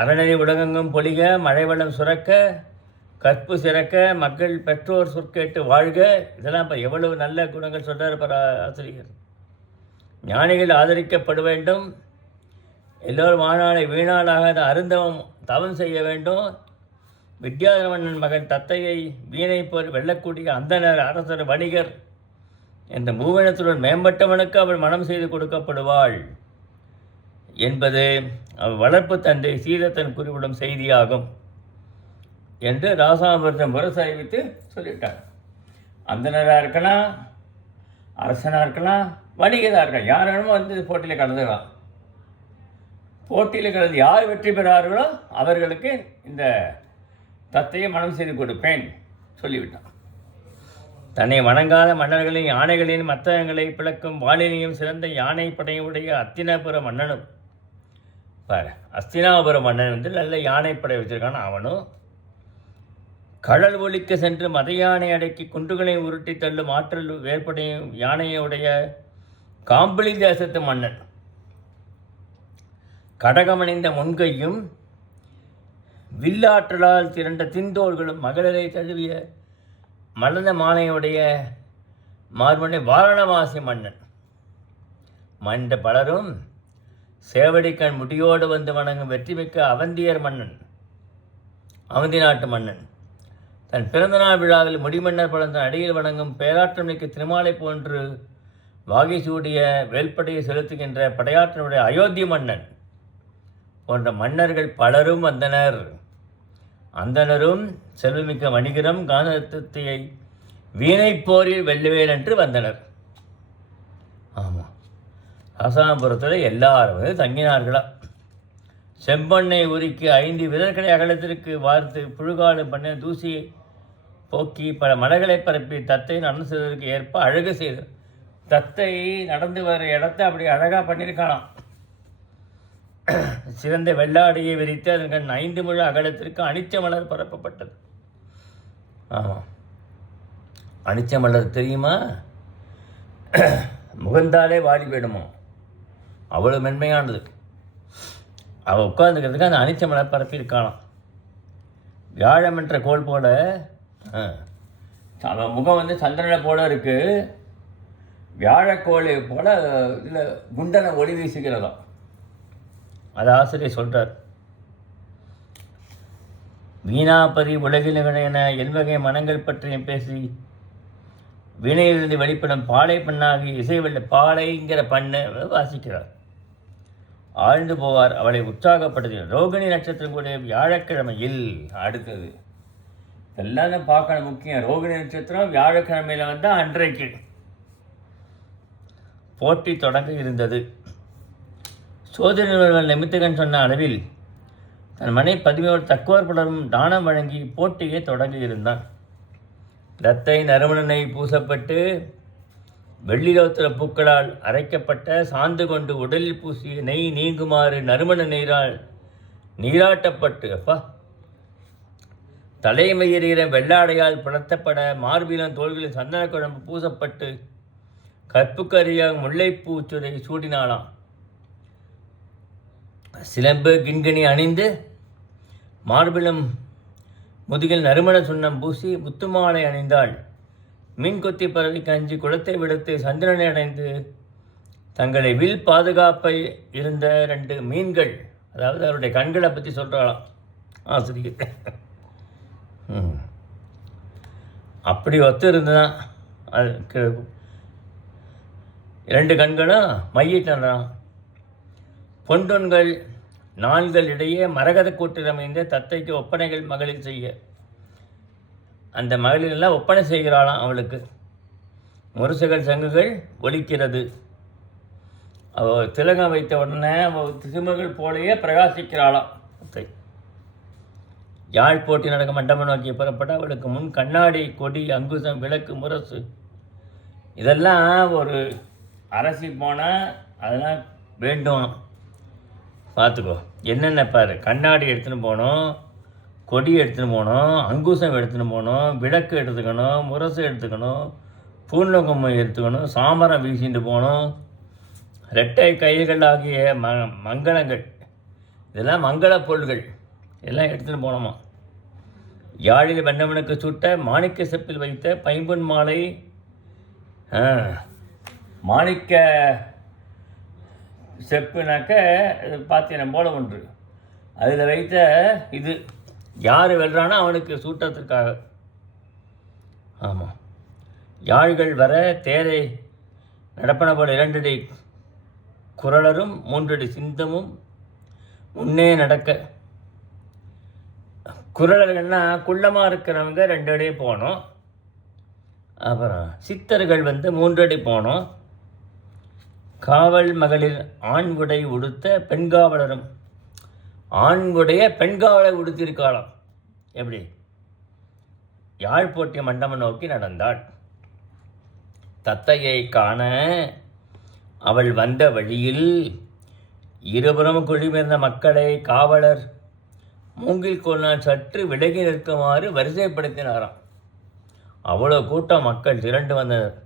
அறநெறி உலகெங்கும் பொலிக, மழை வெள்ளம் சுரக்க, கற்பு சிறக்க, மக்கள் பெற்றோர் சொற்கேட்டு வாழ்க. இதெல்லாம் இப்போ எவ்வளவு நல்ல குணங்கள் சொல்கிறார் பர ஆசிரியர். ஞானிகள் ஆதரிக்கப்பட வேண்டும். எல்லோரும் வாழ்நாளை வீணாளாகாத அருந்தவம் தவம் செய்ய வேண்டும். வித்யாதர மன்னன் மகன் தத்தையை வீணை போர் வெல்லக்கூடிய அந்தனர், அரசர், வணிகர் என்ற மூவினத்துடன் மேம்பட்டவனுக்கு அவள் மனம் செய்து கொடுக்கப்படுவாள் என்பது அவள் வளர்ப்பு தந்தை சீதத்தன் குறிப்பிடும் செய்தியாகும் என்று ராசாமிர்தம் முரசு அறிவித்து சொல்லிட்டார். அந்தனராக இருக்கலாம், அரசனாக இருக்கலாம், வணிகராக இருக்கலாம், யார் வேணுமோ வந்து போட்டியில் கலந்துக்கலாம். போட்டியில் கலந்து யார் வெற்றி பெறார்களோ அவர்களுக்கு இந்த தத்தையை மனம் செய்து கொடுப்பேன் சொல்லிவிட்டான். தன்னை வணங்காத மன்னர்களின் யானைகளின் மத்தகங்களை பிளக்கும் வாளினையும் சிறந்த யானை படையுடைய அத்தினாபுர மன்னனும் பாரு, அஸ்தினாபுர மன்னன் வந்து நல்ல யானைப்படை வச்சிருக்கான். அவனும் கடல் ஒலிக்க சென்று மத யானை அடக்கி குன்றுகளை உருட்டி தள்ளும் ஆற்றல் ஏற்படையும் யானையுடைய காம்பளி தேசத்து மன்னன். கடகமணிந்த முன்கையும் வில்லாற்றலால் திரண்ட திந்தோள்களும் மகளிரை தழுவிய மலர்ந்த மாலையுடைய மார்பனை வாரணவாசி மன்னன். மண்ட பலரும் சேவடிக்கண் முடியோடு வந்து வணங்கும் வெற்றிமிக்க அவந்தியர் மன்னன், அவந்தி நாட்டு மன்னன். தன் பிறந்தநாள் விழாவில் முடிமன்னர் பலன் தன் அடியில் வணங்கும் பேராற்றமிக்க திருமாலை போன்று வாகைசூடிய வேல்படையை செலுத்துகின்ற படையாற்றினுடைய அயோத்தி மன்னன் போன்ற மன்னர்கள் பலரும் வந்தனர். அந்தனரும் செல்வமிக்க வணிகரும் காந்தத்தையை வீணை போரில் வெல்லுவேன் என்று வந்தனர். ஆமாம், ராசாபுரத்தில் எல்லாரும் தங்கினார்களா. செம்பண்ணை உருக்கி 5 விதற்களை அகலத்திற்கு வார்த்து புழுகாடு பண்ண தூசியை போக்கி பல மலைகளை பரப்பி தத்தை நடந்து செய்வதற்கு ஏற்ப அழகு செய்து தத்தை நடந்து வர இடத்த அப்படி அழகாக பண்ணியிருக்கலாம். சிறந்த வெள்ளாடியை விரித்து அதன் கண் 5 முழு அகலத்திற்கு அனிச்ச மலர் பரப்பப்பட்டது. ஆமாம், அனிச்ச மலர் தெரியுமா? முகந்தாலே வாடி போயிடுமோ, அவ்வளோ மென்மையானது. அவள் உட்கார்ந்துக்கிறதுக்கு அந்த அனிச்ச மலர் பரப்பியிருக்காளாம். வியாழம் என்ற கோல் போல அவன் முகம் வந்து சந்திரனை போல இருக்குது. வியாழக்கோளை போல இல்லை குண்டனை ஒளி வீசுகிறதாம். அது ஆசிரியர் சொல்கிறார். வீணாபதி உலகில் என எல்வகை மனங்கள் பற்றியும் பேசி வீணையிலிருந்து வெளிப்படும் பாலை பண்ணாகி இசை வெள்ள பாலைங்கிற பண்ணை வாசிக்கிறார். ஆழ்ந்து போவார். அவளை உற்சாகப்படுத்தினார். ரோகிணி நட்சத்திரம் கூட வியாழக்கிழமையில் அடுத்தது எல்லாம் பார்க்கணும். முக்கியம், ரோகிணி நட்சத்திரம் வியாழக்கிழமையில் வந்தால் அன்றைக்கு போட்டி தொடங்க இருந்தது. சோதனை நிமித்தகன் சொன்ன அளவில் தன் மனை 11 தக்குவார் பலரும் தானம் வழங்கி போட்டியை தொடங்கி இருந்தான். தத்தை நறுமணனை பூசப்பட்டு வெள்ளிலோத்திர பூக்களால் அரைக்கப்பட்ட சாந்து கொண்டு உடலில் பூசிய நெய் நீங்குமாறு நறுமண நீரால் நீராட்டப்பட்டு தலைமயிர வெள்ளாடையால் புலர்த்தப்பட மார்பிலும் தோள்களில் சந்தன குழம்பு பூசப்பட்டு கற்புக்கரியாக முல்லைப்பூ சுரை சூடினாளாம். சிலம்பு கிண்கணி அணிந்து மார்பிலும் முதுகில் நறுமண சுண்ணம் பூசி முத்துமாலை அணிந்தாள். மீன் கொத்தி பறவை கஞ்சி குளத்தை விடுத்து சந்திரனை அடைந்து தங்களை வில் பாதுகாப்பை இருந்த 2 மீன்கள், அதாவது அவருடைய கண்களை பற்றி சொல்கிறாளாம் ஆசிரியர். அப்படி ஒத்து இருந்துதான் அதுக்கு 2 கண்களும் மையிட்டான். பொன்டொன்கள் நாள்கள் இடையே மரகத கூட்டில் அமைந்த தத்தைக்கு ஒப்பனைகள் மகளிர் செய்ய அந்த மகளிரெல்லாம் ஒப்பனை செய்கிறாளாம். அவளுக்கு முரசுகள் சங்குகள் ஒலிக்கிறது. அவள் திலகம் வைத்த உடனே அவள் சிறுமகள் போலேயே பிரகாசிக்கிறாளாம் தத்தை. யாழ் போட்டி நடக்கும் மண்டபம் நோக்கி புறப்பட்ட அவளுக்கு முன் கண்ணாடி, கொடி, அங்குசம், விளக்கு, முரசு இதெல்லாம் ஒரு அரசி போனால் அதெல்லாம் வேண்டும். பார்த்துக்கோ, என்னென்ன பாரு. கண்ணாடி எடுத்துன்னு போகணும், கொடி எடுத்துன்னு போகணும், அங்குசம் எடுத்துன்னு போகணும், விளக்கு எடுத்துக்கணும், முரசு எடுத்துக்கணும், பூர்ணகும்பம் எடுத்துக்கணும், சாமரம் வீசிட்டு போகணும், ரெட்டை கைகள் ஆகிய மங்களங்கள், இதெல்லாம் மங்கள பொருள்கள் எல்லாம் எடுத்துகிட்டு போனோமா. யாழில் வெண்ணவனுக்கு சுட்ட மாணிக்க செப்பில் வைத்த பைம்பொன் மாலை, மாணிக்க செப்புனாக்க பாத்திரம் போல ஒன்று, அதில் வைத்த இது யார் வெல்றானோ அவனுக்கு சூட்டத்திற்காக. ஆமாம், யாழ்கள் வர தேரை நடப்பன போல 2 அடி குரலரும் 3 அடி சிந்தமும் முன்னே நடக்க. குரலர்கள்னா குள்ளமாக இருக்கிறவங்க 2 அடி போனோம். அப்புறம் சித்தர்கள் 3 அடி போனோம். காவல் மகளிர் ஆண்குடை உடுத்த பெண்காவலரும் ஆண்குடைய பெண்காவலை உடுத்திருக்காளாம். எப்படி? யாழ் போட்டிய மண்டபம் நோக்கி நடந்தாள். தத்தையை காண அவள் வந்த வழியில் இருபுறம் குழுமிருந்த மக்களை காவலர் மூங்கில் கோலினால் சற்று விலகி நிற்குமாறு வரிசைப்படுத்தினாராம். அவ்வளோ கூட்டம் மக்கள் திரண்டு வந்தனர்.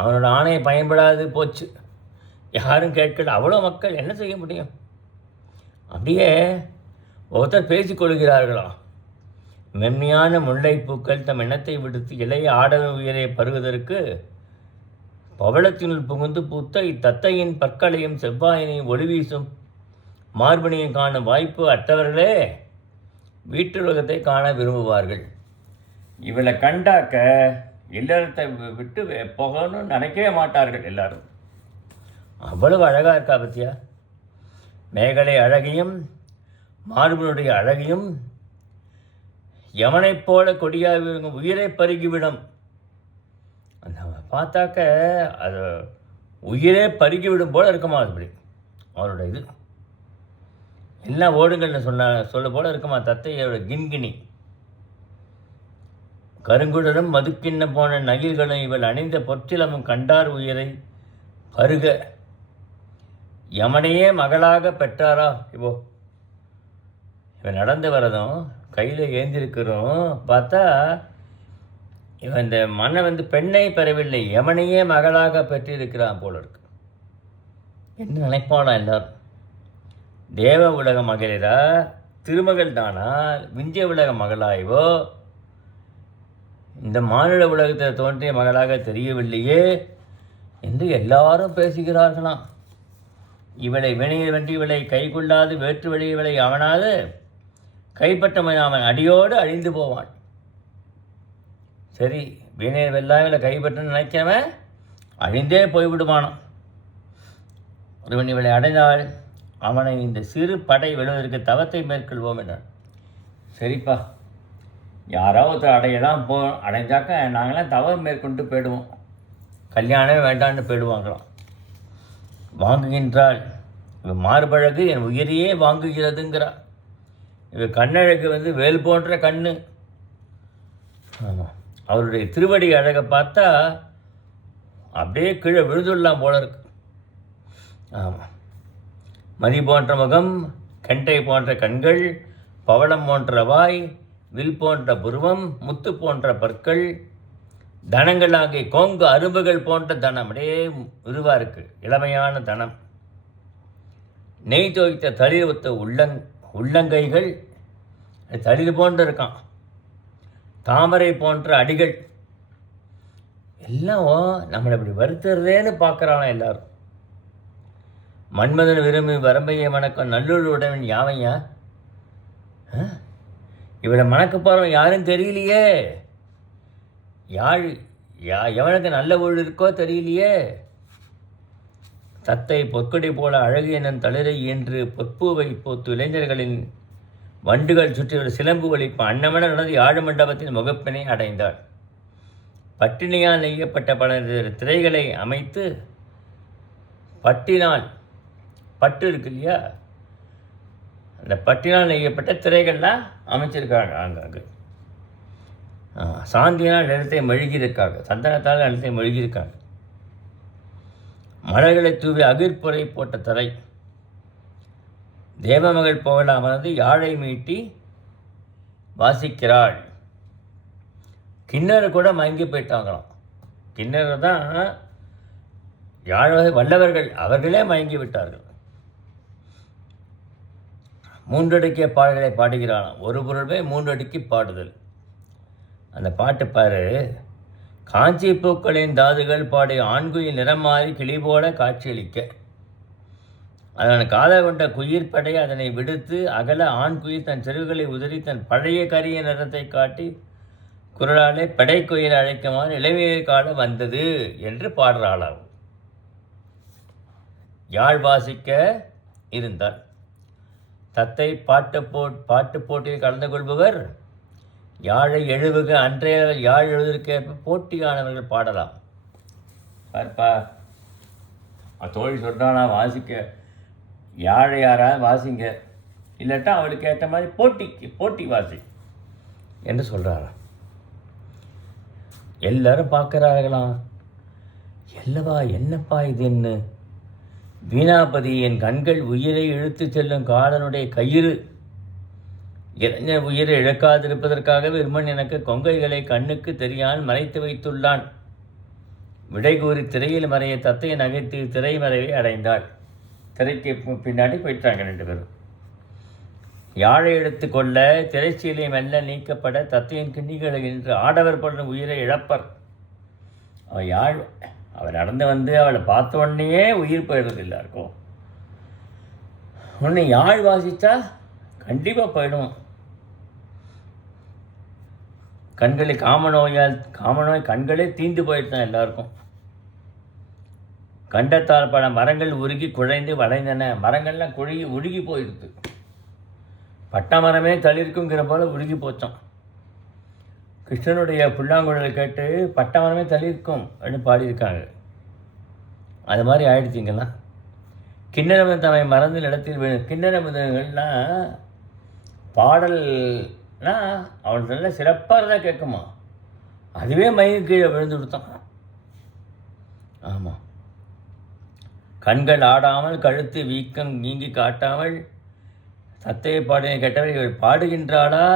அவனோட ஆணையை பயன்படாது போச்சு, யாரும் கேட்கல. அவ்வளோ மக்கள் என்ன செய்ய முடியும்? அப்படியே ஒருத்தர் பேசிக்கொள்கிறார்களா. மென்மையான முல்லைப்பூக்கள் தம் எண்ணத்தை விடுத்து இளைய ஆடல் உயிரை பருவதற்கு பவளத்தினுள் புகுந்து பூத்த இத்தத்தையின் பற்களையும் செவ்வாயினையும் ஒளிவீசும் மார்பணியும் காணும் வாய்ப்பு அற்றவர்களே வீட்டுலகத்தை காண விரும்புவார்கள். இவளை கண்டாக்க இல்லறத்தை விட்டு போகணும்னு நினைக்கவே மாட்டார்கள் எல்லாரும். அவ்வளவு அழகாக இருக்கா பத்தியா? மேகலை அழகியும் மார்பனுடைய அழகியும் யமனைப் போல கொடியாக இருக்கும் உயிரை பருகிவிடும். அந்த பார்த்தாக்க அது உயிரே பருகிவிடும் போல இருக்குமா? அதுபடி அவரோட இது எல்லாம் ஓடுங்கள்னு சொல்ல போல இருக்குமா தத்தையோட கிண்கிணி. கருங்குடலும் மதுக்கிண்ண போன நகில்களும் இவள் அணிந்த பொற்றிலமும் கண்டார் உயிரை பருக. யமனையே மகளாக பெற்றாரா? இவன் நடந்து வரதும் கையில் ஏந்திருக்கிறோம் பார்த்தா இவன் இந்த மன்னன் பெண்ணை பெறவில்லை, யமனையே மகளாக பெற்றிருக்கிறான் போல இருக்கு. என்ன நினைப்பானா எல்லாரும்? தேவ உலக மகளிரா, திருமகள் தானா, விந்திய உலக மகளாய்வோ, இந்த மாநில உலகத்தில் தோன்றிய மகளாக தெரியவில்லையே என்று எல்லாரும் பேசுகிறார்களாம். இவளை வினையில் வென்று இவளை கைகொள்ளாது வேற்று வழி இவளை அவனாது கைப்பற்றவன் அவன் அடியோடு அழிந்து போவான். சரி, வினையில் வெல்லா இவளை கைப்பற்ற நினைக்கிறவன் அழிந்தே போய்விடுவானான். ஒருவன் இவளை அடைந்தால் அவனை இந்த சிறு படை வெல்வதற்கு தவத்தை மேற்கொள்வோம் என்றான். சரிப்பா, யாராவது ஒருத்தர் அடையதான் அடைஞ்சாக்க நாங்களாம் தவம் மேற்கொண்டு போயிடுவோம், கல்யாணமே வேண்டான்னு போயிடுவாங்களாம். வாங்குகின்றாள் இவன் மார்பழகு என் உயிரையே வாங்குகிறதுங்கிறார். இவன் கண்ணழகு வேல் போன்ற கண்ணு. ஆமாம், அவருடைய திருவடி அழகை பார்த்தா அப்படியே கீழே விழுதுடலாம் போல இருக்கு. ஆமாம், மதி போன்ற முகம், கெண்டை போன்ற கண்கள், பவளம் போன்ற வாய், வில் போன்ற புருவம், முத்து போன்ற பற்கள், தனங்களாகிய கோங்கு அரும்புகள் போன்ற தனம். அப்படியே உருவாக இருக்குது, இளமையான தனம். நெய் தோய்த்த தளிர் ஒத்த உள்ளங்கைகள், தளிர் போன்று இருக்கான். தாமரை போன்ற அடிகள். எல்லாம் நம்மளை இப்படி வருத்துறதேன்னு பார்க்குறானா எல்லாரும். மன்மதன் விரும்பி வரம்பையை மணக்கம் நல்லூருடன் யாவையா? இவளை மணக்க போகிறவன் யாரும் தெரியலையே. எவனுக்கு நல்ல ஊழல் இருக்கோ தெரியலையே. தத்தை பொற்கொடி போல அழகு என்னும் தளிரை என்று பொற்பூவை போத்து இளைஞர்களின் வண்டுகள் சுற்றி சிலம்பு ஒழிப்பு அன்னமென நடந்து யாழ் மண்டபத்தின் முகப்பினை அடைந்தாள். பட்டினியால் நெய்யப்பட்ட பல திரைகளை அமைத்து, பட்டு இருக்கு இல்லையா, அந்த பட்டினால் நெய்யப்பட்ட திரைகள்லாம் அமைச்சிருக்காங்க. அங்கங்கே சாந்தியினால் நிலத்தை மெழுகியிருக்காங்க, சந்தனத்தால் நிலத்தை மெழுகியிருக்காங்க. மலர்களை தூவி அகிர்புரை போட்ட தரை. தேவமகள் போகல அமர்ந்து யாழை மீட்டி வாசிக்கிறாள். கிண்ணறு கூட மயங்கி போயிட்டாங்களாம். கிண்ணறு தான் யாழ வல்லவர்கள், அவர்களே மயங்கி விட்டார்கள். மூன்றடுக்கிய பாடல்களை பாடுகிறானாம். ஒரு பொருள்மே மூன்றடுக்கி பாடுதல். அந்த பாட்டு பாரு. காஞ்சி பூக்களின் தாதுகள் பாடி ஆண்குயில் நிறம் மாறி கிளி போல காட்சியளிக்க, அதன் காதல் கொண்ட குயிர் படை அதனை விடுத்து அகல ஆண் குயில் தன் செருவுகளை உதறி தன் பழைய கரிய நிறத்தை காட்டி குரலாலே படை குயில் அழைக்குமாறு இளமையை கால வந்தது என்று பாடுறாளாம். யாழ் வாசிக்க இருந்தார். தத்தை பாட்டு போட்டியில் கலந்து கொள்பவர் யாழை எழுவுக அன்றைய யாழ் எழுவதற்கேற்ப போட்டியானவர்கள் பாடலாம். பார்ப்பா, தோழி சொல்கிறானா வாசிக்க, யாழை யாராவது வாசிங்க, இல்லாட்டா அவளுக்கு ஏற்ற மாதிரி போட்டி வாசி என்று சொல்கிறாராம். எல்லாரும் பார்க்குறார்களாம். எல்லவா என்னப்பா இதுன்னு. வீணாபதி என் கண்கள் உயிரை இழுத்து செல்லும் காலனுடைய கயிறு. இளைஞர் உயிரை இழக்காதிருப்பதற்காக விரும்பன் எனக்கு கொங்கைகளை கண்ணுக்கு தெரியாமல் மறைத்து வைத்துள்ளான். விடை கூறி திரையில் மறைய தத்தையை நகைத்து திரைமறைவை அடைந்தாள். திரைக்கு பின்னாடி போயிட்டாங்க ரெண்டு பேரும். யாழை எடுத்து கொள்ள திரைச்சீலை மெல்ல நீக்கப்பட தத்தையின் கிண்ணிகளை என்று ஆடவர் போன்ற உயிரை இழப்பர். அவள் நடந்து அவளை பார்த்த உடனேயே உயிர் போயிடுறது எல்லாருக்கும். உடனே யாழ் வாசித்தா கண்டிப்பாக போயிடும். கண்களை காமநோய் கண்களே தீண்டு போயிடுதான் எல்லாருக்கும். கண்டத்தால் பல மரங்கள் உருகி குழைந்து வளைந்தன. மரங்கள்லாம் உருகி போயிடுது. பட்ட மரமே தளிர்க்குங்கிற போல உருகி போச்சான். கிருஷ்ணனுடைய புல்லாங்குழலை கேட்டு பட்ட மரமே தளிர்க்கும் அப்படின்னு பாடியிருக்காங்க. அது மாதிரி ஆயிடுச்சிங்கெல்லாம். கிண்ணறவன் தம்மை மறந்து நிலத்தில் கிண்ணறவங்கள்லாம் பாடல்னால் அவன் நல்ல சிறப்பாக இருந்தால் கேட்குமா, அதுவே மயங்கி கீழே விழுந்து கொடுத்தான். ஆமாம். கண்கள் ஆடாமல் கழுத்து வீக்கம் நீங்கி காட்டாமல் சத்தையை பாடினை கேட்டவர் இவள் பாடுகின்றாளா?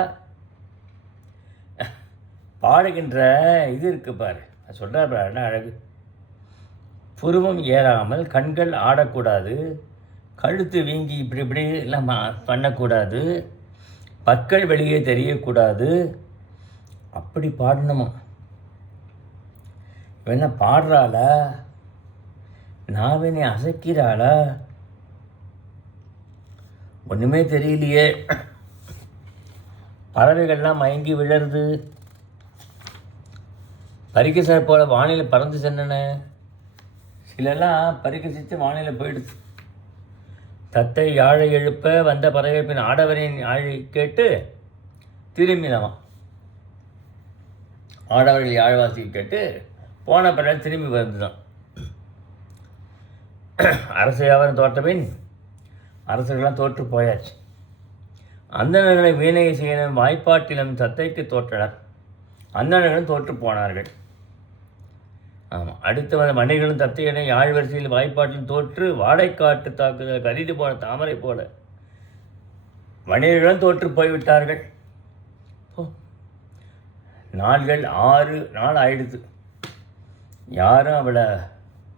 பாடுகின்ற இது இருக்கு பாரு, அது சொல்கிறார் பாரு, என்ன அழகு. புருவம் ஏறாமல் கண்கள் ஆடக்கூடாது, கழுத்து வீங்கி இப்படி எல்லாம் பண்ணக்கூடாது, பற்கள் வெளியே தெரியக்கூடாது, அப்படி பாடணுமா? என்ன பாடுறாளா? நாவினை அசைக்கிறாளா? ஒன்றுமே தெரியலையே. பறவைகள்லாம் மயங்கி விழருது. பரிகசை போல வானிலை பறந்து சென்றன. சிலெல்லாம் பரிகசித்து வானிலை போயிடுது. தத்தை யாழை எழுப்ப வந்த பறவை பின் ஆடவரின் யாழை கேட்டு திரும்பினவான். ஆடவர்கள் யாழ்வாசி கேட்டு போன பிறகு திரும்பி வந்துதான். அரசையாவரும் தோற்ற பின் அரசர்கள்லாம் தோற்று போயாச்சு. அந்தணர்களை வீணை செய்யணும் வாய்ப்பாட்டிலும் தத்தைக்கு தோற்றனர். அந்தணர்களும் தோற்று போனார்கள். ஆமாம். அடுத்து வந்த மணிகளும் தத்தையினை யாழ் வரிசையில் வாய்ப்பாட்டில் தோற்று வாடைக்காட்டு தாக்குதல் கரிது போன தாமரை போல வணிகர்களும் தோற்று போய்விட்டார்கள். நாள்கள் 6 நாள் ஆயிடுது. யாரும் அவளை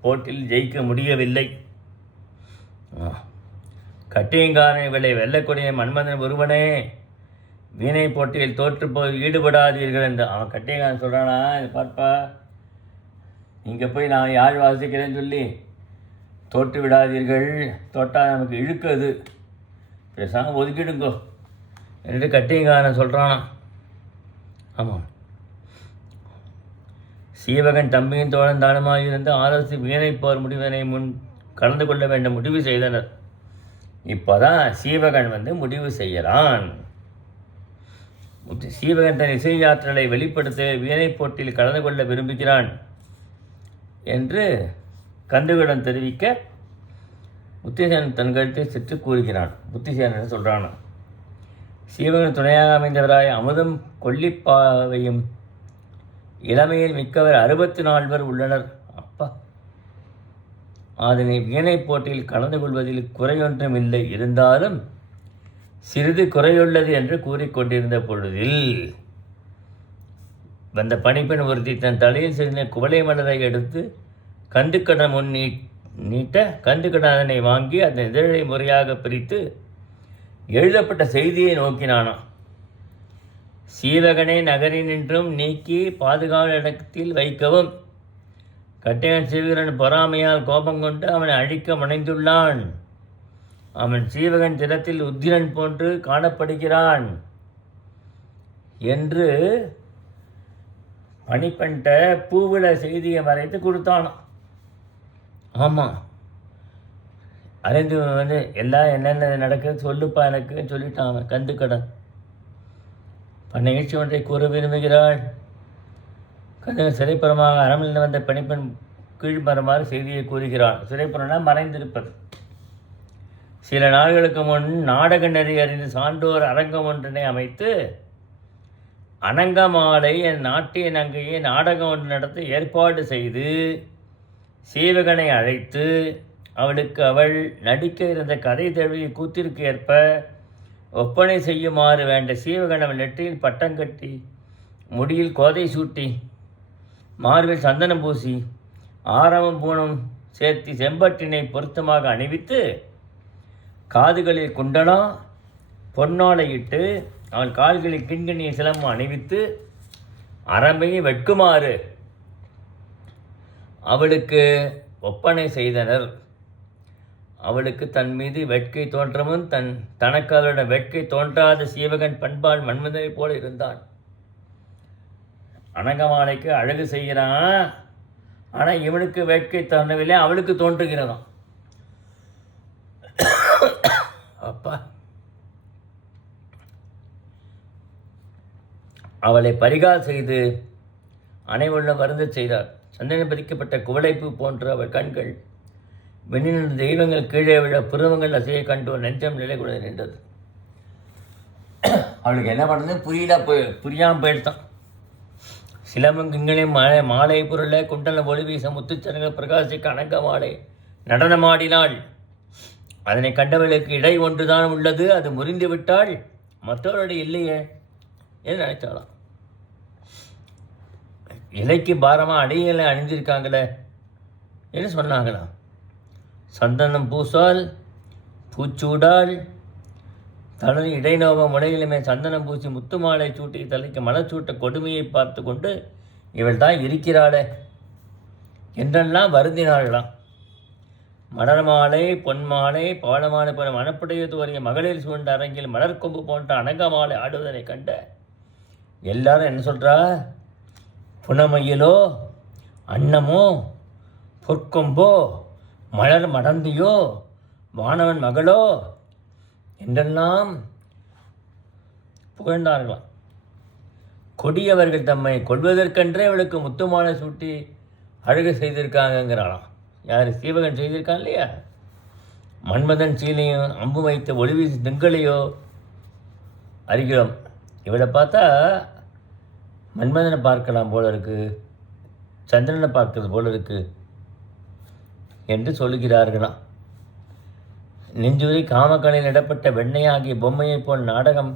போட்டியில் ஜெயிக்க முடியவில்லை. கட்டியங்காரனை இவளை வெள்ளக்கூடிய மன்மதன் ஒருவனே வீணை போட்டியில் தோற்று போய் ஈடுபடாதீர்கள் என்று அவன் கட்டியங்காரன் சொல்கிறானா, இது பார்ப்பா, நீங்கள் போய் நான் யாழ் வாசிக்கிறேன்னு சொல்லி தோற்று விடாதீர்கள், தோட்டால் நமக்கு இழுக்குது, பேசாமல் ஒதுக்கிடுங்கோ என்று கட்டியங்காரன் சொல்கிறானா. ஆமாம். சீவகன் தம்பியின் தோழன் தானுமாக இருந்து ஆலோசி வீணை போர் முடிவினை முன் கலந்து கொள்ள வேண்டும் முடிவு செய்தனர். இப்போதான் சீவகன் முடிவு செய்யறான். சீவகன் தன் இசை ஆற்றலை வெளிப்படுத்த வீணை போட்டியில் கலந்து கொள்ள விரும்புகிறான் என்று கந்துகளிடம் தெரிவிக்க புத்திசேனன் தன் கருத்தை சற்று கூறுகிறான். புத்திசேனன் சொல்கிறான், சீவகன் துணையாக அமைந்தவராய் அமுதம் கொல்லிப்பாவையும் இளமையில் மிக்கவர் 64 உள்ளனர். அப்பா, அதனை வீணை போட்டியில் கலந்து கொள்வதில் குறையொன்றும் இல்லை. இருந்தாலும் சிறிது குறையுள்ளது என்று கூறிக்கொண்டிருந்த பொழுதில் வந்த பணிப்பெண் ஒருத்தி தன் தலையில் சிறிய குவளை மலரை எடுத்து கந்துக்கடன் முன் நீட்ட கந்துக்கடன் அதனை வாங்கி அதன் இதழை முறையாக பிரித்து எழுதப்பட்ட செய்தியை நோக்கினானாம். சீவகனை நகரினின்றும் நீக்கி பாதுகாவல் இடத்தில் வைக்கவும். கட்டையன் சீவகன் பொறாமையால் கோபம் கொண்டு அவனை அழிக்க முனைந்துள்ளான். அவன் சீவகன் தினத்தில் உத்திரன் போன்று காணப்படுகிறான் என்று பணிப்பெண்ட பூவில் செய்தியை மறைத்து கொடுத்தானான். ஆமாம், அறிந்து எல்லாம் என்னென்ன நடக்குது சொல்லுப்பா எனக்கு சொல்லிட்டான் அவன் கந்துக்கடன். நிகழ்ச்சி ஒன்றை கூற விரும்புகிறாள். கந்தன் சிறைப்புறமாக அரண்மனையில் வந்த பணிப்பெண் கீழ்மரமாறு செய்தியை கூறுகிறாள். சிறைப்புறம்னா மறைந்திருப்பது. சில நாள்களுக்கு முன் நாடக நெறி அறிந்து சான்றோர் அரங்கம் ஒன்றினை அமைத்து அனங்கமாலை என் நாட்டிய நங்கையை நாடகம் ஒன்று நடத்த ஏற்பாடு செய்து சீவகனை அழைத்து அவளுக்கு அவள் நடிக்க இருந்த கதை தழுவிய கூத்திற்கு ஏற்ப ஒப்பனை செய்யுமாறு வேண்ட சீவகன் அவள் நெற்றியில் பட்டம் கட்டி முடியில் கோதை சூட்டி மார்பில் சந்தனம் பூசி ஆரவம் பூணம் சேர்த்தி செம்பட்டினை பொருத்தமாக அணிவித்து காதுகளில் குண்டலம் பொன்னாடையிட்டு அவள் கால்களில் கிண்கிணிய சிலம்பம் அணிவித்து அரம்பையை வெட்குமாறு அவளுக்கு ஒப்பனை செய்தனர். அவளுக்கு தன் மீது வேட்கை தோன்றமும் தனக்கு அவளிடம் வேட்கை தோன்றாத சீவகன் பண்பால் மன்மதனை போல இருந்தான். அனங்கமாலைக்கு அழகு செய்கிறான். ஆனால் இவனுக்கு வேட்கை தோன்றவில்லை, அவளுக்கு தோன்றுகிறதாம். அப்பா, அவளை பரிகால் செய்து அனைவருடன் வருந்த செய்தார். சந்தனம் பதிக்கப்பட்ட குவளைப்பு போன்ற அவள் கண்கள் வெண்ணின தெய்வங்கள் கீழே விழ புருவங்கள் அசையை கண்டு நெஞ்சம் நிலை கூட நின்றது. அவளுக்கு என்ன பண்ணுறது புரியாமல் போயிடுத்தான். சிலம்பங்களையும் மாலை பொருளை குண்டல ஒளி வீச முத்துச்சரங்கள் பிரகாசிக்க அணங்க மாலை நடனமாடினாள். அதனை கண்டவளுக்கு இடை ஒன்றுதான் உள்ளது, அது முறிந்து விட்டாள், மற்றவருடைய இல்லையே என்று நினைச்சாலாம். இலைக்கு பாரமாக அடிகளை அணிஞ்சிருக்காங்களே என்று சொன்னாங்களாம். சந்தனம் பூசால் பூச்சூடால் தனது இடைநோபம் உடையிலுமே சந்தனம் பூசி முத்து மாலை சூட்டி தலைக்கு மலச்சூட்ட கொடுமையை பார்த்து கொண்டு இவள் தான் இருக்கிறாளே என்றெல்லாம் வருந்தினார்களாம். மலர் மாலை பொன் மாலை பவள மாலை போன்ற மனப்புடையது வரைய மகளிர் சூழ்ந்த அரங்கில் மலர்கொம்பு போன்ற அணங்க மாலை ஆடுவதனை கண்ட எல்லாரும் என்ன சொல்கிறா? புனமையிலோ அன்னமோ பொற்கொம்போ மலர் மடந்தியோ வானவன் மகளோ என்றெல்லாம் புகழ்ந்தார்களாம். கொடியவர்கள் தம்மை கொள்வதற்கென்றே அவளுக்கு முத்துமாலை சூட்டி அழகு செய்திருக்காங்கிறாளாம். யார்? சீவகன் செய்திருக்கான் இல்லையா? மன்மதன் சீலையும் அம்பு வைத்த ஒளிவீசி திங்களையோ அறிகிறோம். இவளை பார்த்தா மன்மதனை பார்க்கலாம் போல இருக்கு, சந்திரனை பார்க்கிறது போல இருக்கு என்று சொல்லுகிறார்களாம். நெஞ்சுரி காமக்கலையில் இடப்பட்ட வெண்ணையாகிய பொம்மையைப் போல் நாடகம்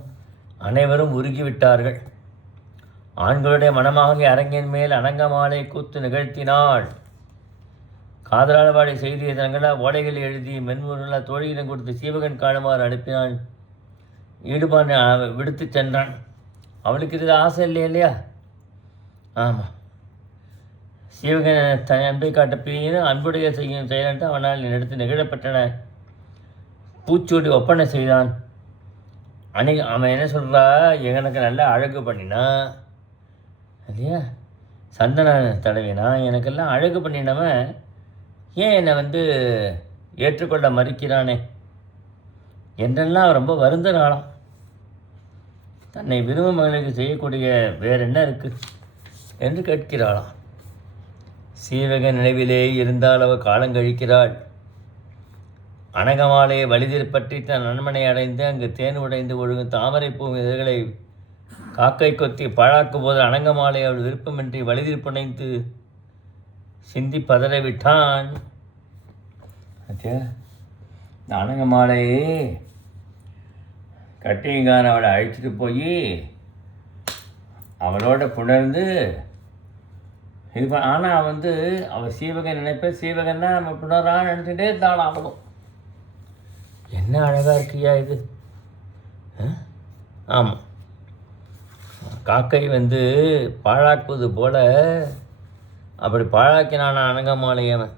அனைவரும் உருகிவிட்டார்கள். ஆண்களுடைய மனமாகிய அரங்கின் மேல் அணங்கமாலை கூத்து நிகழ்த்தினாள். காதலாளவாடி செய்திய தங்களா ஓடைகள் எழுதி மென்முருளா தோழியிடம் கொடுத்து சீவகன் காணுமாறு அனுப்பினான். ஈடுபாடு விடுத்து சென்றான். அவளுக்கு இது ஆசை இல்லையா? ஆமாம், சீவகன் தன் அன்பை காட்ட பிரியனும் அன்புடைய செய்யும் செயலன்ட்டு அவனால் எடுத்து நிகழப்பட்டன. பூச்சூடி ஒப்பனை செய்தான். அன்னைக்கு அவன் என்ன சொல்கிறா? எனக்கு நல்லா அழகு பண்ணினா இல்லையா, சந்தன தடவினா, எனக்கெல்லாம் அழகு பண்ணினவன் ஏன் என்னை ஏற்றுக்கொள்ள மறுக்கிறானே என்றெல்லாம் ரொம்ப வருந்துறாளாம். தன்னை விரும்பும் மகளுக்கு செய்யக்கூடிய வேறு என்ன இருக்குது என்று கேட்கிறாளாம். சீவக நினைவிலே இருந்தால் அவள் காலங்கழிக்கிறாள். அனகமாலையை வலிதிற்பற்றி தன் நண்பனை அடைந்து அங்கு தேன் உடைந்து ஒழுகும் தாமரை பூ இதழ்களை காக்கை கொத்தி பாழாக்கும் போது அனங்கமாலை அவள் விருப்பமின்றி வலிதிர் புனைந்து சிந்தி பதற விட்டான். இந்த அனங்கமாலையை கட்டியங்கான அவளை அழைச்சிட்டு போய் அவளோட புணர்ந்து இது ஆனால் அவள் சீவகன் நினைப்ப சீவகன் தான் நம்ம புணரான்னு நினச்சிட்டே இருந்தாலும் அவளும் என்ன அழகாக இருக்கியா இது. ஆமாம், காக்கை பாழாக்குவது போல அப்படி பாழாக்கினான அனங்கமாலையவன்.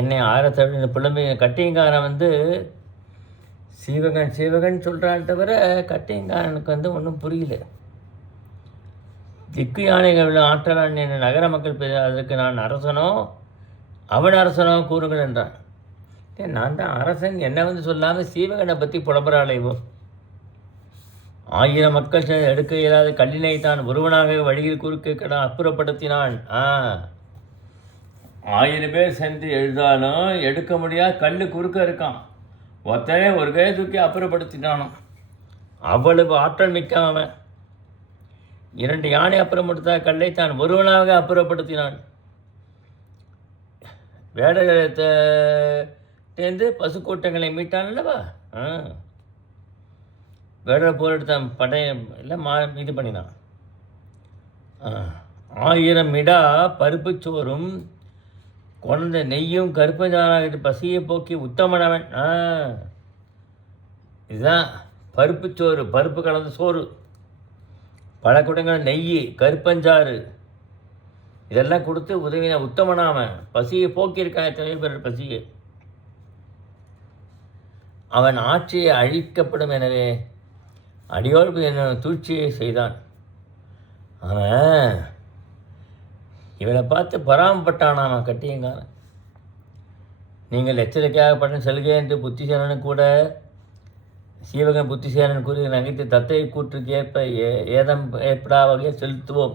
என்னை ஆரத்தவிட புலம்பி கட்டியங்காரன் சீவகன் சீவகன் சொல்கிறான் தவிர கட்டியங்காரனுக்கு ஒன்றும் புரியல. திக்கு யானைகள் ஆற்றலான் என் நகர மக்கள் அதற்கு நான் அரசனோ அவன் அரசனோ கூறுங்கள் என்றான். நான் தான் அரசன், என்ன சொல்லாமல் சீவகனை பற்றி புலம்புறாளைவோ. 1000 மக்கள் எடுக்க இயலாத கல்லினை தான் ஒருவனாக வழியில் குறுக்க அப்புறப்படுத்தினான். 1000 பேர் சென்று எழுதாலும் எடுக்க முடியாத கல் குறுக்க இருக்கான். ஒத்தனே ஒரு கையை தூக்கி அப்புறப்படுத்தினானோ. அவ்வளவு ஆற்றல் மிக்க அவன் 2 யானை அப்புறப்படுத்த கல்லை தான் ஒருவனாக அப்புறப்படுத்தினான். வேடர்களிடத்தேர்ந்து பசுக்கூட்டங்களை மீட்டான் அல்லவா. வேடர் போரிடுத்தான் படையை எல்லாம் இது பண்ணினான். 1000 மிடா பருப்பு சோறும் குழந்தை நெய்யும் கருப்பஞ்சாராகிட்டு பசியை போக்கி உத்தமனவன். இதுதான் பருப்பு சோறு, பருப்பு கலந்த சோறு, பல குடங்கள் நெய், கருப்பஞ்சாறு இதெல்லாம் கொடுத்து உதவின உத்தமனாமன். பசியை போக்கியிருக்கான் எத்தனை பேர் பசியை. அவன் ஆட்சியை அழிக்கப்படும். எனவே அடியோடு என்ன சூழ்ச்சியை செய்தான். அவன் இவனை பார்த்து பராமப்பட்டானாமா கட்டியங்கான. நீங்கள் எச்சரிக்கையாக பண்ண செல்கை என்று புத்திசேனன் கூட சீவகன் புத்திசேனன் கூறி நகைத்து தத்தையை கூற்றுக்கு ஏற்ப ஏதம் ஏற்படா வகையில் செலுத்துவோம்.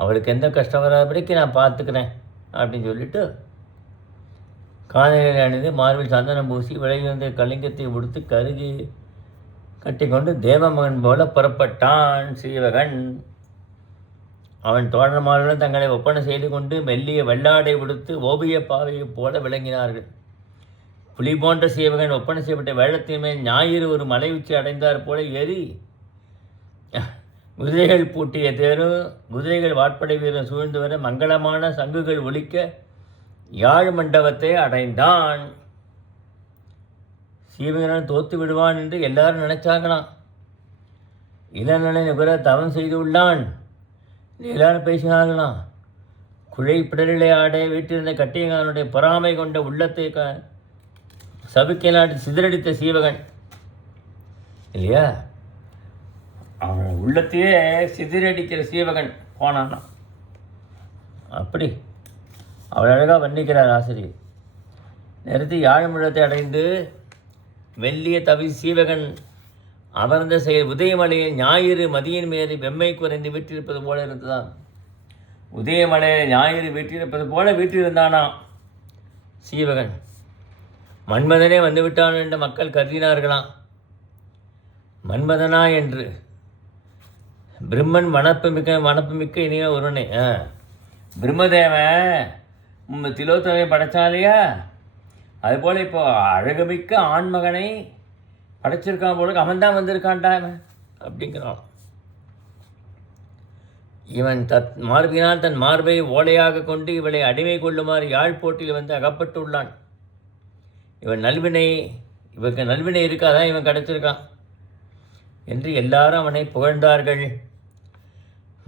அவளுக்கு எந்த கஷ்டம் வராதபடிக்கு நான் பார்த்துக்கிறேன் அப்படின்னு சொல்லிட்டு காதலில் அணிந்து மார்பில் சந்தனம் பூசி விளைவிந்த கலிங்கத்தை உடுத்து கருகி கட்டிக்கொண்டு தேவமகன் போல புறப்பட்டான் சீவகன். அவன் தோழர்மார்களுடன் தங்களை ஒப்பனை செய்து கொண்டு மெல்லிய வெள்ளாடை உடுத்து ஓவிய பாவையைப் போல விளங்கினார்கள். புலி போன்ற சீவகன் ஒப்பனை செய்யப்பட்ட வேளத்தின் மேல் ஞாயிறு ஒரு மலை உச்சி அடைந்தார் போல ஏறி குதிரைகள் பூட்டிய தேரும் குதிரைகள் வாட்படை வீரன் சூழ்ந்து வர மங்களமான சங்குகள் ஒலிக்க யாழ் மண்டபத்தை அடைந்தான். சீவகன் தோத்து விடுவான் என்று எல்லாரும் நினைச்சாங்களாம். இளநனை நுகர தவம் செய்து உள்ளான் எல்லாரும் பேசினாங்களாம். குழை பிடரிலே ஆட வீட்டிருந்த கட்டியங்கானுடைய பொறாமை கொண்ட உள்ளத்தை சவுக்கை நாட்டு சிதறடித்த சீவகன் இல்லையா, அவன் உள்ளத்தையே சிதறடிக்கிற சீவகன் போனான்னா. அப்படி அவள் அழகாக வர்ணிக்கிறார் ஆசிரியர். நிறுத்தி யாழ்முழத்தை அடைந்து வெள்ளிய தவி சீவகன் அமர்ந்த செயல் உதயமலையில் ஞாயிறு மதியின் மீது வெம்மை குறைந்து வீட்டிருப்பது போல இருந்ததான். உதயமலையில் ஞாயிறு வீட்டிருப்பது போல வீட்டிருந்தானாம் சீவகன். மன்மதனே வந்துவிட்டான் என்று மக்கள் கருதினார்களாம். மன்மதனா என்று பிரம்மன் வனப்புமிக்க இனிய ஒருவனே. பிரம்மதேவன் திலோத்தமை படைச்சாலையா, அதுபோல் இப்போ அழகுமிக்க ஆண்மகனை படைச்சிருக்கான் போல அவன்தான் வந்திருக்கான்டா அப்படிங்கிறான். இவன் மார்பினால் தன் மார்பை ஓலையாக கொண்டு இவளை அடிமை கொள்ளுமாறு யாழ் போட்டியில் வந்து அகப்பட்டுள்ளான். இவனுக்கு நல்வினை இருக்காதான் இவன் கிடச்சிருக்கான் என்று எல்லாரும் அவனை புகழ்ந்தார்கள்.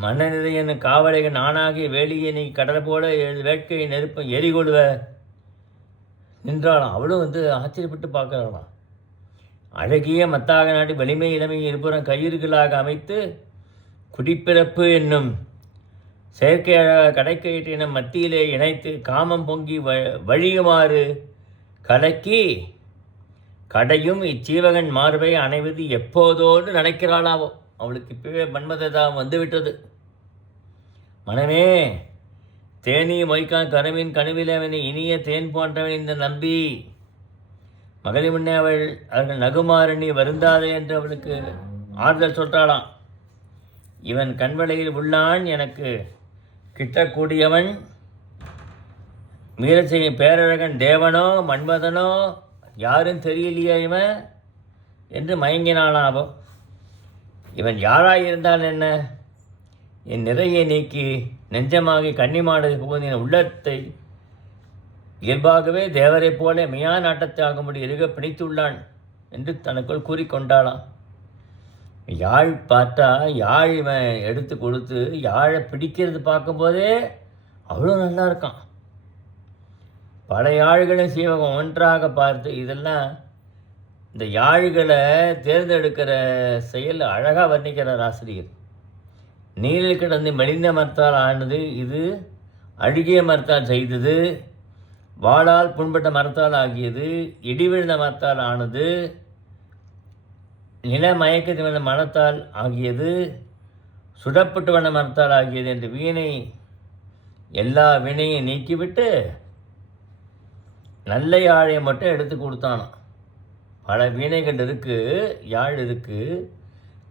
மன்னனிதையின் காவலைகள் நானாகிய வேலியை நீ கடல் போல வேட்கையை நெருப்ப எரிகொள்வ நின்றாளாம். அவளும் ஆச்சரியப்பட்டு பார்க்குறாளாம். அழகிய மத்தாக நாட்டி வலிமை இளமை இருபுறம் கயிறுகளாக அமைத்து குடிப்பிறப்பு என்னும் செயற்கை கடைக்கயிற்றினம் மத்தியிலே இணைத்து காமம் பொங்கி வழியுமாறு கலக்கி கடையும் இச்சீவகன் மார்பை அணைவது எப்போதோடு நினைக்கிறாளாவோ. அவளுக்கு இப்பவே மன்மததாம் வந்துவிட்டது. மனமே தேனி மொய்க்கான் கருவின் கனவிலவனை இனிய தேன் போன்றவன் இந்த நம்பி மகளி முன்னே அவர்கள் நகுமாறு நீ வருந்தாதே என்று அவளுக்கு ஆறுதல் சொல்கிறாளாம். இவன் கண்வளையில் உள்ளான், எனக்கு கிட்டக்கூடியவன், மீற செய்யும் பேரழகன் தேவனோ மன்மதனோ யாரும் தெரியலையே இவன் என்று மயங்கினானாவோ. இவன் யாராயிருந்தால் என்ன, என் நிறையை நீக்கி நெஞ்சமாகி கன்னிமாடை போது என் உள்ளத்தை இயல்பாகவே தேவரைப் போல மியா நாட்டத்தை ஆகும்படி இருக பிணித்துள்ளான் என்று தனக்குள் கூறிக்கொண்டாளாம். யாழ் பார்த்தா யாழ் இவன் எடுத்து கொடுத்து யாழை பிடிக்கிறது பார்க்கும்போதே அவ்வளோ நல்லா இருக்கான். பல யாழ்களும் சீவகம் ஒன்றாக பார்த்து இதெல்லாம் இந்த யாழ்களை தேர்ந்தெடுக்கிற செயல் அழகாக வர்ணிக்கிறார் ஆசிரியர். நீரில் கிடந்து மெலிந்த மரத்தால் ஆனது, இது அழுகிய மரத்தால் செய்தது, வாளால் புண்பட்ட மரத்தால் ஆகியது, இடி விழுந்த மரத்தால் ஆனது, நில மயக்கத்தில் வந்த மரத்தால் ஆகியது, சுடப்பட்டு வந்த மரத்தால் ஆகியது என்று வீணை எல்லா வினையும் நீக்கிவிட்டு நல்ல யாழை மட்டும் எடுத்து கொடுத்தானோ. பல வீணைகள் இருக்குது, யாழ் இருக்குது,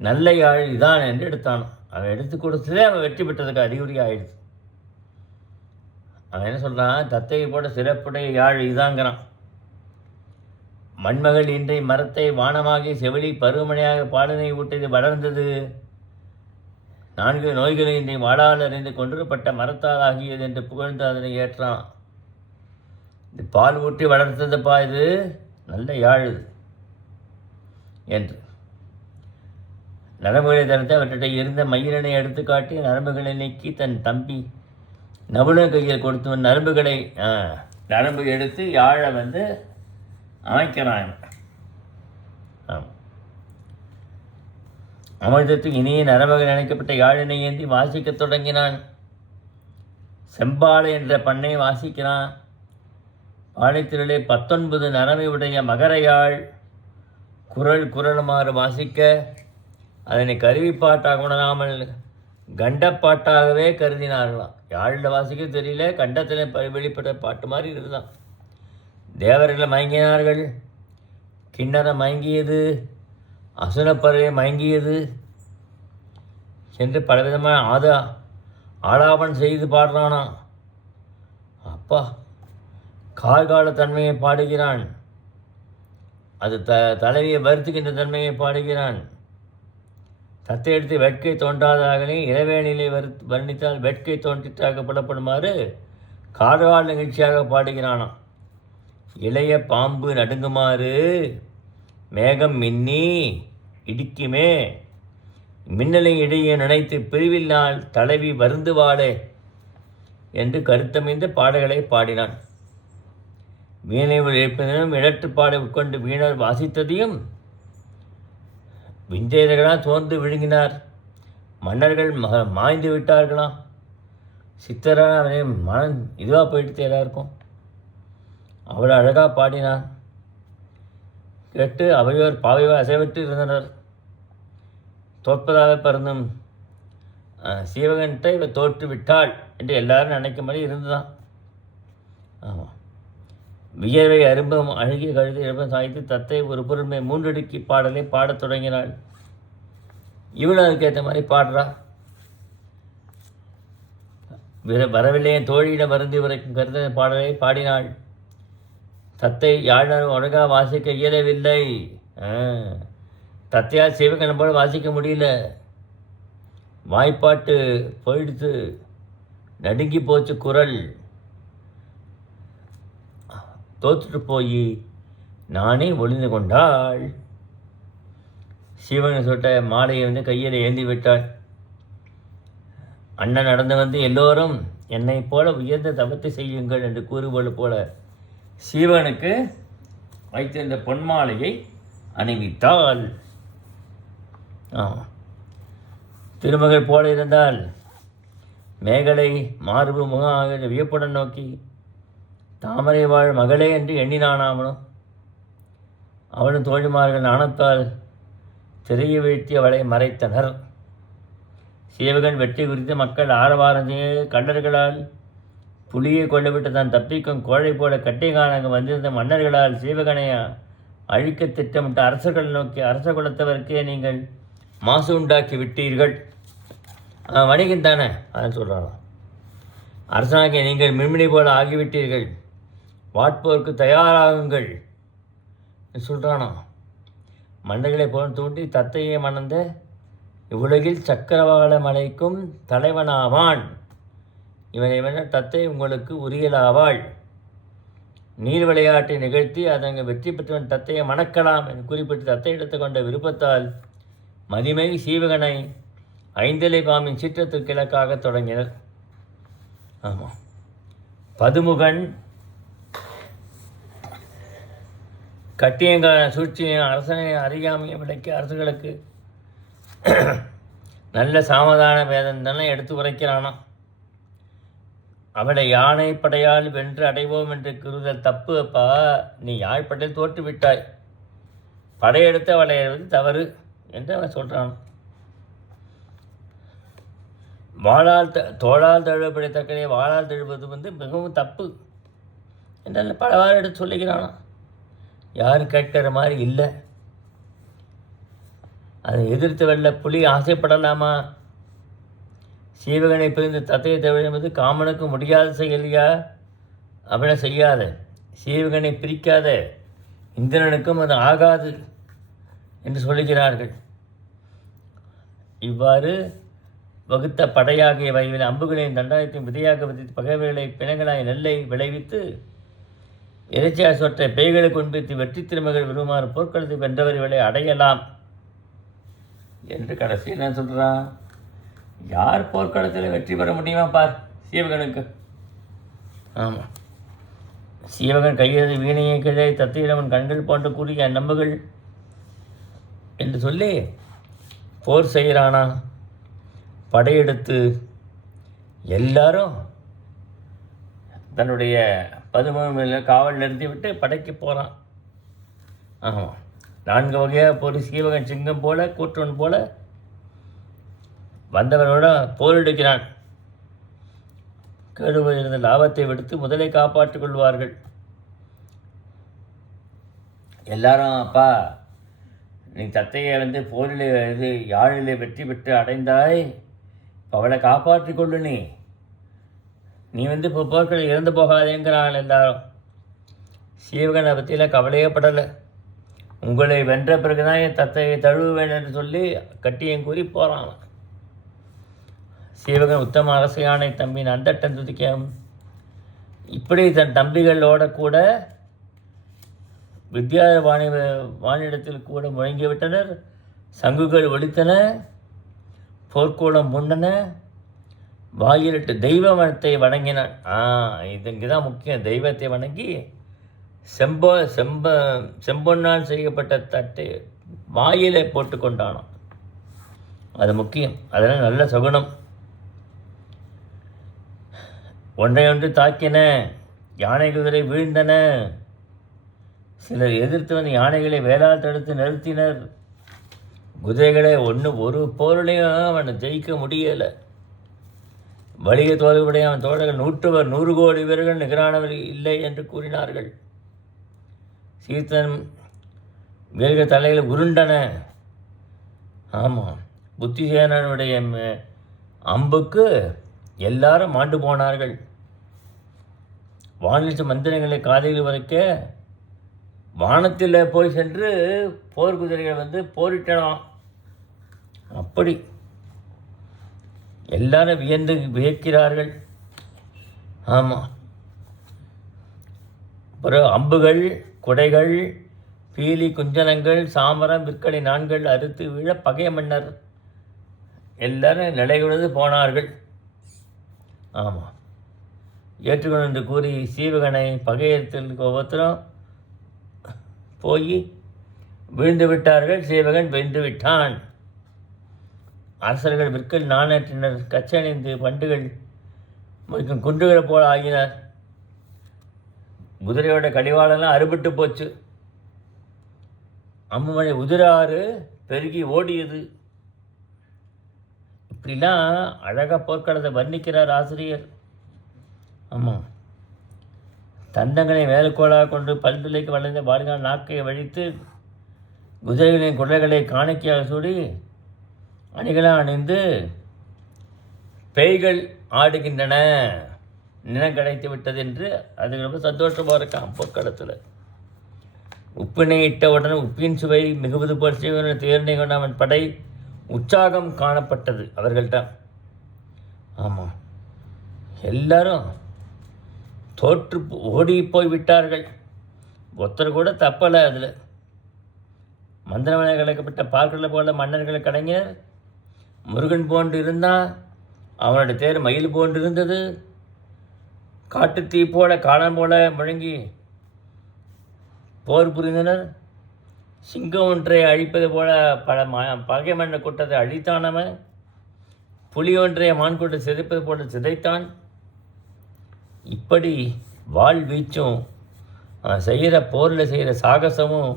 நல்ல யாழ் இதான் என்று எடுத்தானோ. அவன் எடுத்து கொடுத்ததே அவன் வெற்றி பெற்றதுக்கு அறிகுறி ஆயிடுது. அவன் என்ன சொல்கிறான், தத்தையை போட சிறப்புடைய யாழ் இதாங்கிறான். மண்மகள் இன்றைய மரத்தை வானமாகி செவிலி பருவமழையாக பாலனை ஊட்டது வளர்ந்தது, 4 நோய்களை இன்றைய வாழால் அறிந்து கொண்டுப்பட்ட மரத்தால் ஆகியது என்று புகழ்ந்து அதனை ஏற்றான். இது பால் ஊட்டி வளர்த்ததுப்பா, இது நல்ல யாழ் என்று. நரம்புகளை தடுத்து அவற்றிட்ட இருந்த மயிலனை எடுத்து காட்டி நரம்புகளை நீக்கி தன் தம்பி நபுன கையில் கொடுத்து நரம்புகளை நரம்பு எடுத்து யாழை அமைக்கிறான். அமிர்தத்துக்கு இனிய நரம்புகள் இணைக்கப்பட்ட யாழினை ஏந்தி வாசிக்கத் தொடங்கினான். செம்பாலை என்ற பண்ணை வாசிக்கிறான். பாலைத்திரளே 19 நரம்பை உடைய மகர யாழ் குரலுமாறு வாசிக்க அதனை கருவிப்பாட்டாக உணராமல் கண்டப்பாட்டாகவே கருதினார்களாம். யாழில் வாசிக்க தெரியல, கண்டத்தில் வெளிப்பட்ட பாட்டு மாதிரி இருந்தான். தேவர்களை மயங்கினார்கள், கிண்ணறம் மயங்கியது, அசுரப்பறவை மயங்கியது என்று பலவிதமான ஆலாபன் செய்து பாடுறானா. அப்பா, கார்கால தன்மையை பாடுகிறான், அது தலைவியை வருத்துகின்ற தன்மையை பாடுகிறான். தத்தை எடுத்து வேட்கை தோன்றாதாகவே இளவேணிலை வர்ணித்தால் வேட்கை தோன்றித்தாக புலப்படுமாறு கார்கால நிகழ்ச்சியாக பாடுகிறானாம். இளைய பாம்பு நடுங்குமாறு மேகம் மின்னி இடிக்குமே, மின்னலை இடையே நினைத்து பிரிவில்லால் தலைவி வருந்துவாளே என்று கருத்தமைந்த பாடல்களை பாடினான். வீணை எழுப்பினும் இடற்றுப்பாடை உட்கொண்டு வீணர் வாசித்ததையும் விஞ்சையர்களால் தோன்று விழுங்கினார். மன்னர்கள் மாய்ந்து விட்டார்களாம். சித்தரான அவனை மனம் இதுவாக போயிட்டு எல்லாருக்கும். அவ்வளோ அழகாக பாடினான். கேட்டு அவையோர் பாவையோ அசைவற்று இருந்தனர். தோற்பதாக பருந்தும் சீவகன்கிட்ட இவ தோற்று விட்டாள் என்று எல்லாரும் நினைக்கும்படி இருந்துதான். ஆமாம், வியர்வை அரும்பம் அழுகிய கழுதை இழப்பம் சாய்த்து தத்தை ஒரு பொருள்மை 3 அடுக்கி பாடலை பாடத் தொடங்கினாள். இவளும் அதுக்கேற்ற மாதிரி பாடுறா. வரவில்லையே தோழியிடம் வருந்தி உரைக்கும் கருத பாடலை பாடினாள். தத்தை யாழ்னர் ஒழுங்காக வாசிக்க இயலவில்லை. தத்தையால் சிவகணம் போல வாசிக்க முடியல. வாய்ப்பாட்டு போயிடுத்து, நடுங்கி போச்சு குரல். தோற்றுட்டு போய் நானே ஒளிந்து கொண்டாள். சிவன் சொட்ட மாலையை கையில் ஏந்தி விட்டாள். அண்ணன் நடந்து வந்து எல்லோரும் என்னை போல உயர்ந்த தவத்தை செய்யுங்கள் என்று கூறுவது போல சிவனுக்கு வைத்திருந்த பொன்மாலையை அணிவித்தாள். திருமகள் போல இருந்தால் மேகலை மார்பு முகமாக வியப்புடன் நோக்கி தாமரை வாழ் மகளே என்று எண்ணினானாமனும். அவனும் தோழிமார்கள் நாணத்தால் திரையை வீழ்த்தி அவளை மறைத்தனர். சீவகன் வெற்றி குறித்து மக்கள் ஆரவாரம் செய்ய கண்டர்களால் புலியை கொண்டுவிட்டு தான் தப்பிக்கும் கோழை போல கட்டிகானங்க வந்திருந்த மன்னர்களால் சீவகனை அழிக்க திட்டமிட்ட அரசர்கள் நோக்கி அரச குலத்தவருக்கே நீங்கள் மாசு உண்டாக்கி விட்டீர்கள். வணிகன் தானே அதான் சொல்கிறாராம். அரசாங்க நீங்கள் மின்மினி போல ஆகிவிட்டீர்கள், வாட்போருக்கு தயாராகுங்கள் சொல்கிறானா. மன்னர்களை போல தூண்டி தத்தையை மணந்த இவ்வுலகில் சக்கரவாள மலைக்கும் தலைவனாவான். இவனை வேண தத்தை உங்களுக்கு உரியலாவாள். நீர் விளையாட்டை நிகழ்த்தி அதங்கு வெற்றி பெற்றவன் தத்தையை மணக்கலாம் என்று குறிப்பிட்டு தத்தை எடுத்துக்கொண்ட விருப்பத்தால் மதிமை சீவகனை ஐந்தலை பாம்பின் சீற்றத்திற்கு இலக்காக தொடங்கினர். ஆமாம், பதுமுகன் கட்டியங்கால சூழ்ச்சியை அரசனை அறியாமையை விளக்கி அரசுகளுக்கு நல்ல சாமதான வேதம் தானே எடுத்து உரைக்கிறானா. அவளை யானை படையால் வென்று அடைவோம் என்று கூறுதல் தப்பு. அப்பா, நீ யாழ்ப்படையில் தோற்று விட்டாய், படையெடுத்து அவளை தவறு என்று அவன் சொல்கிறான். வாழால் தோளால் தழுவப்படத்தக்கதை வாழால் தழுவது மிகவும் தப்பு என்றால் பலவாறு எடுத்து சொல்லிக்கிறானா. யாரும் கேட்கிற மாதிரி இல்லை. அதை எதிர்த்து வெல்ல புலி ஆசைப்படலாமா? சீவகனை பிரிந்து தத்தையை தவிர என்பது காமனுக்கு முடியாத செயலியா? அவனை செய்யாத, சீவகனை பிரிக்காத இந்திரனுக்கும் அது ஆகாது என்று சொல்லுகிறார்கள். இவ்வாறு வகுத்த படையாகிய வகையில் அம்புகளையும் தண்டாயத்தையும் விதையாக விதித்து பகைவர்களை பிணங்களாய் நெல்லை விளைவித்து இறைச்சியாக சொற்ற பேய்களை கொண்டு வெற்றி திருமகள் விரும்புமாறு போர்க்களத்தை வென்றவர்களை அடையலாம் என்று கடைசி என்ன சொல்கிறான்? யார் போர்க்களத்தில் வெற்றி பெற முடியுமா பார் சீவகனுக்கு. ஆமாம், சீவகன் கையெழுதி வீணையை கிழை தத்தையிடவன் கண்கள் போன்ற கூறிய நம்புகள் என்று சொல்லி போர் செய்கிறானா, படையெடுத்து எல்லாரும் தன்னுடைய 13 காவல் நிறுத்திவிட்டு படைக்கு போகிறான். ஆமாம், 4 வகையாக போர். சீவகன் சிங்கம் போல, கூற்றவன் போல வந்தவரோட போரிடுகிறான். கேடுவ இருந்த லாபத்தை விடுத்து முதலை காப்பாற்றிக் கொள்வார்கள். எல்லாரும், அப்பா நீ தத்தையை போரில் யாழிலே வெற்றி பெற்று அடைந்தாய், அவளை காப்பாற்றி கொள்ளு, நீ இப்போ போர்க்களை இறந்து போகாதேங்கிறான் எல்லாரும். சீவகனை பற்றியில் கவலையே படலை. உங்களை வென்ற பிறகுதான் என் தத்தையை தழுவுவேன் என்று சொல்லி கட்டியம் கூறி போகிறான். சீவகன் உத்தம அரசு யானை தம்பின் அந்தட்டன் துதிக்க இப்படி தன் தம்பிகளோட கூட வானிடத்தில் கூட முழங்கிவிட்டனர். சங்குகள் ஒலித்தன, போர்க்கூடம் முண்டன, வாயிலிட்டு தெய்வ மனத்தை வணங்கினான். இங்கே தான் முக்கியம். தெய்வத்தை வணங்கி செம்பொன்னால் செய்யப்பட்ட தட்டை வாயிலை போட்டு கொண்டானான். அது முக்கியம். அதனால் நல்ல சகுனம். ஒன்றையொன்று தாக்கின, யானை குதிரை வீழ்ந்தன. சிலர் எதிர்த்து வந்து யானைகளை வேளால் தடுத்து நிறுத்தினர். குதிரைகளை ஒரு போரிலையும் அவனை ஜெயிக்க முடியலை. வலிய தோல்வியுடைய அவன் தோழர்கள் 100 கோடி வீரர்கள் நிகரானவர் இல்லை என்று கூறினார்கள். சீர்த்தன் வேல்கள் தலையில் உருண்டன. ஆமாம், புத்திசேனனுடைய அம்புக்கு எல்லாரும் மாண்டு போனார்கள். வானில் மந்திரங்களை காதில் வரைக்க வானத்தில் போய் சென்று போர் குதிரைகள் போரிட்டலாம். அப்படி எல்லாரும் வியக்கிறார்கள். ஆமாம், அப்புறம் அம்புகள், குடைகள், பீலி, குஞ்சனங்கள், சாமரம், விற்கடை 4 அறுத்து விழ பகைய மன்னர் எல்லாரும் நிலைகுழுந்து போனார்கள். ஆமாம், ஏற்றுக்கொண்டு என்று கூறி சீவகனை பகையத்தில் ஒவ்வொருத்தரும் போய் வீழ்ந்து விட்டார்கள். சீவகன் வென்று விட்டான். அரசர்கள் விற்கல் நாணற்றினர். கச்சணிந்து பண்டுகள் முடிக்கும் குன்றுகளை போல் ஆகினார். குதிரையோட கடிவாளெல்லாம் அறுபட்டு போச்சு. அம்புமழை உதிராறு பெருகி ஓடியது. இப்படிலாம் அழகாக போர்க்களத்தை வர்ணிக்கிறார் ஆசிரியர். ஆமாம், தந்தங்களை மேலுக்கோளாக கொண்டு பல்துளைக்கு வளைந்த வாலினால் நாக்கை வழித்து குதிரைகளின் குதிரைகளை காணிக்கையாக சூடி அணிகளாக அணிந்து பேய்கள் ஆடுகின்றன, நிலம் கிடைத்து விட்டது என்று அது ரொம்ப சந்தோஷமாக இருக்கான். போர்க்களத்தில் உப்பினை இட்ட உடனே உப்பின் சுவை மிகுவது போல் செய்வன தேர்னை கொண்ட அவன் படை உற்சாகம் காணப்பட்டது அவர்கள்ட்ட. ஆமாம், எல்லாரும் தோற்று ஓடி போய் விட்டார்கள். ஒருத்தர் கூட தப்பலை. அதில் மந்திரமனை கலைக்கப்பட்ட பார்க்கலை போல மன்னர்களை கலைஞர் முருகன் போன்று இருந்தான். அவனுடைய தேர் மயில் போன்று இருந்தது. காட்டு தீ போல காலம் போல முழங்கி போர் புரிந்தனர். சிங்கம் ஒன்றை அழிப்பது போல பகை மன்ன கூட்டத்தை அழித்தானவன். புலி ஒன்றை மான் கூட்டத்தை சிதைப்பது போல சிதைத்தான். இப்படி வாள் வீச்சும் செய்கிற போரில் செய்கிற சாகசமும்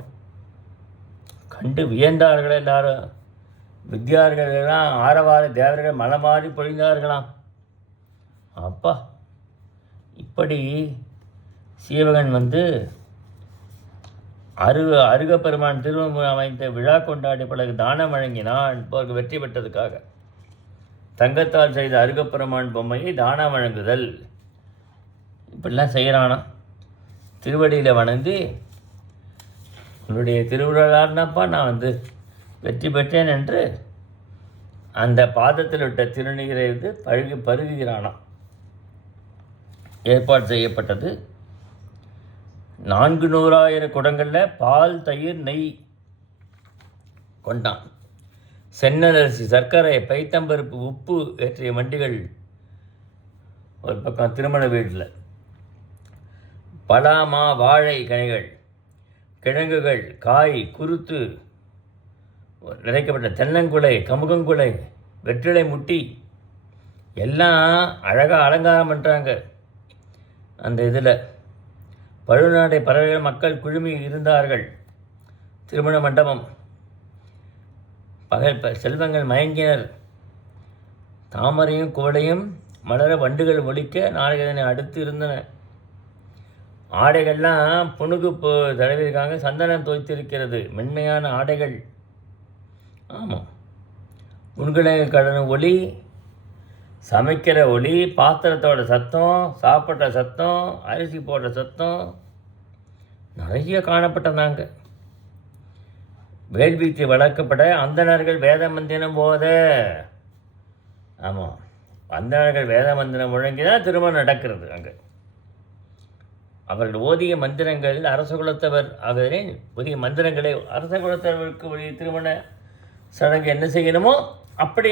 கண்டு வியந்தார்கள் எல்லாரும். வித்தியார்களெல்லாம் ஆரவார தேவர்கள் மலமாறி பொழிந்தார்களாம். அப்பா, இப்படி சீவகன் அருகப்பெருமான் திருவம்பு அமைத்த விழா கொண்டாடி பிறகு தானம் வழங்கினான். போருக்கு வெற்றி பெற்றதுக்காக தங்கத்தால் செய்த அருகப்பெருமான் பொம்மையை தானம் வழங்குதல். இப்படிலாம் செய்கிறானா. திருவடியில் வணங்கி உன்னுடைய திருவிழானாப்பா நான் வெற்றி பெற்றேன் என்று அந்த பாதத்தில் விட்ட திருநீரை பருகுகிறானாம். ஏற்பாடு செய்யப்பட்டது. 400,000 குடங்களில் பால், தயிர், நெய் கொண்டான். சென்னரசி, சர்க்கரை, பைத்தம்பருப்பு, உப்பு ஏற்றிய வண்டிகள் ஒரு பக்கம் திருமண வீட்டில். பலாமா, வாழை கனிகள், கிழங்குகள், காய், குருத்து, நிறைக்கப்பட்ட தென்னங்குலை, கமுகங்குலை, வெற்றிலை முட்டி எல்லாம் அழகாக அலங்காரம் பண்ணுறாங்க. அந்த இதில் பழுநாடை பறவைகள் மக்கள் குழுமி இருந்தார்கள். திருமண மண்டபம், பகல் செல்வங்கள் மயங்கினர். தாமரையும் குவளையும் மலர வண்டுகள் ஒலிக்க நாயகனை அடுத்து இருந்தன. ஆடைகள்லாம் புணுகு தடவிருக்காங்க. சந்தனம் தோய்த்திருக்கிறது. மென்மையான ஆடைகள். ஆமாம், புண்களை கடன ஒளி, சமைக்கிற ஒளி, பாத்திரத்தோட சத்தம், சாப்பிட்ற சத்தம், அரிசி போடுற சத்தம் நிறைய காணப்பட்டதாங்க. வேள்விக்கு வளர்க்கப்பட அந்தணர்கள் வேத மந்திரம் போத. ஆமாம், அந்தணர்கள் வேத மந்திரம் முழங்கி தான் திருமணம் நடக்கிறது. அங்கே அவர்கள் ஓதிய மந்திரங்கள் அரச குலத்தவர் ஆகவே ஓதிய மந்திரங்களை அரச குலத்தவருக்கு ஒரு திருமண சடங்கு என்ன செய்யணுமோ அப்படி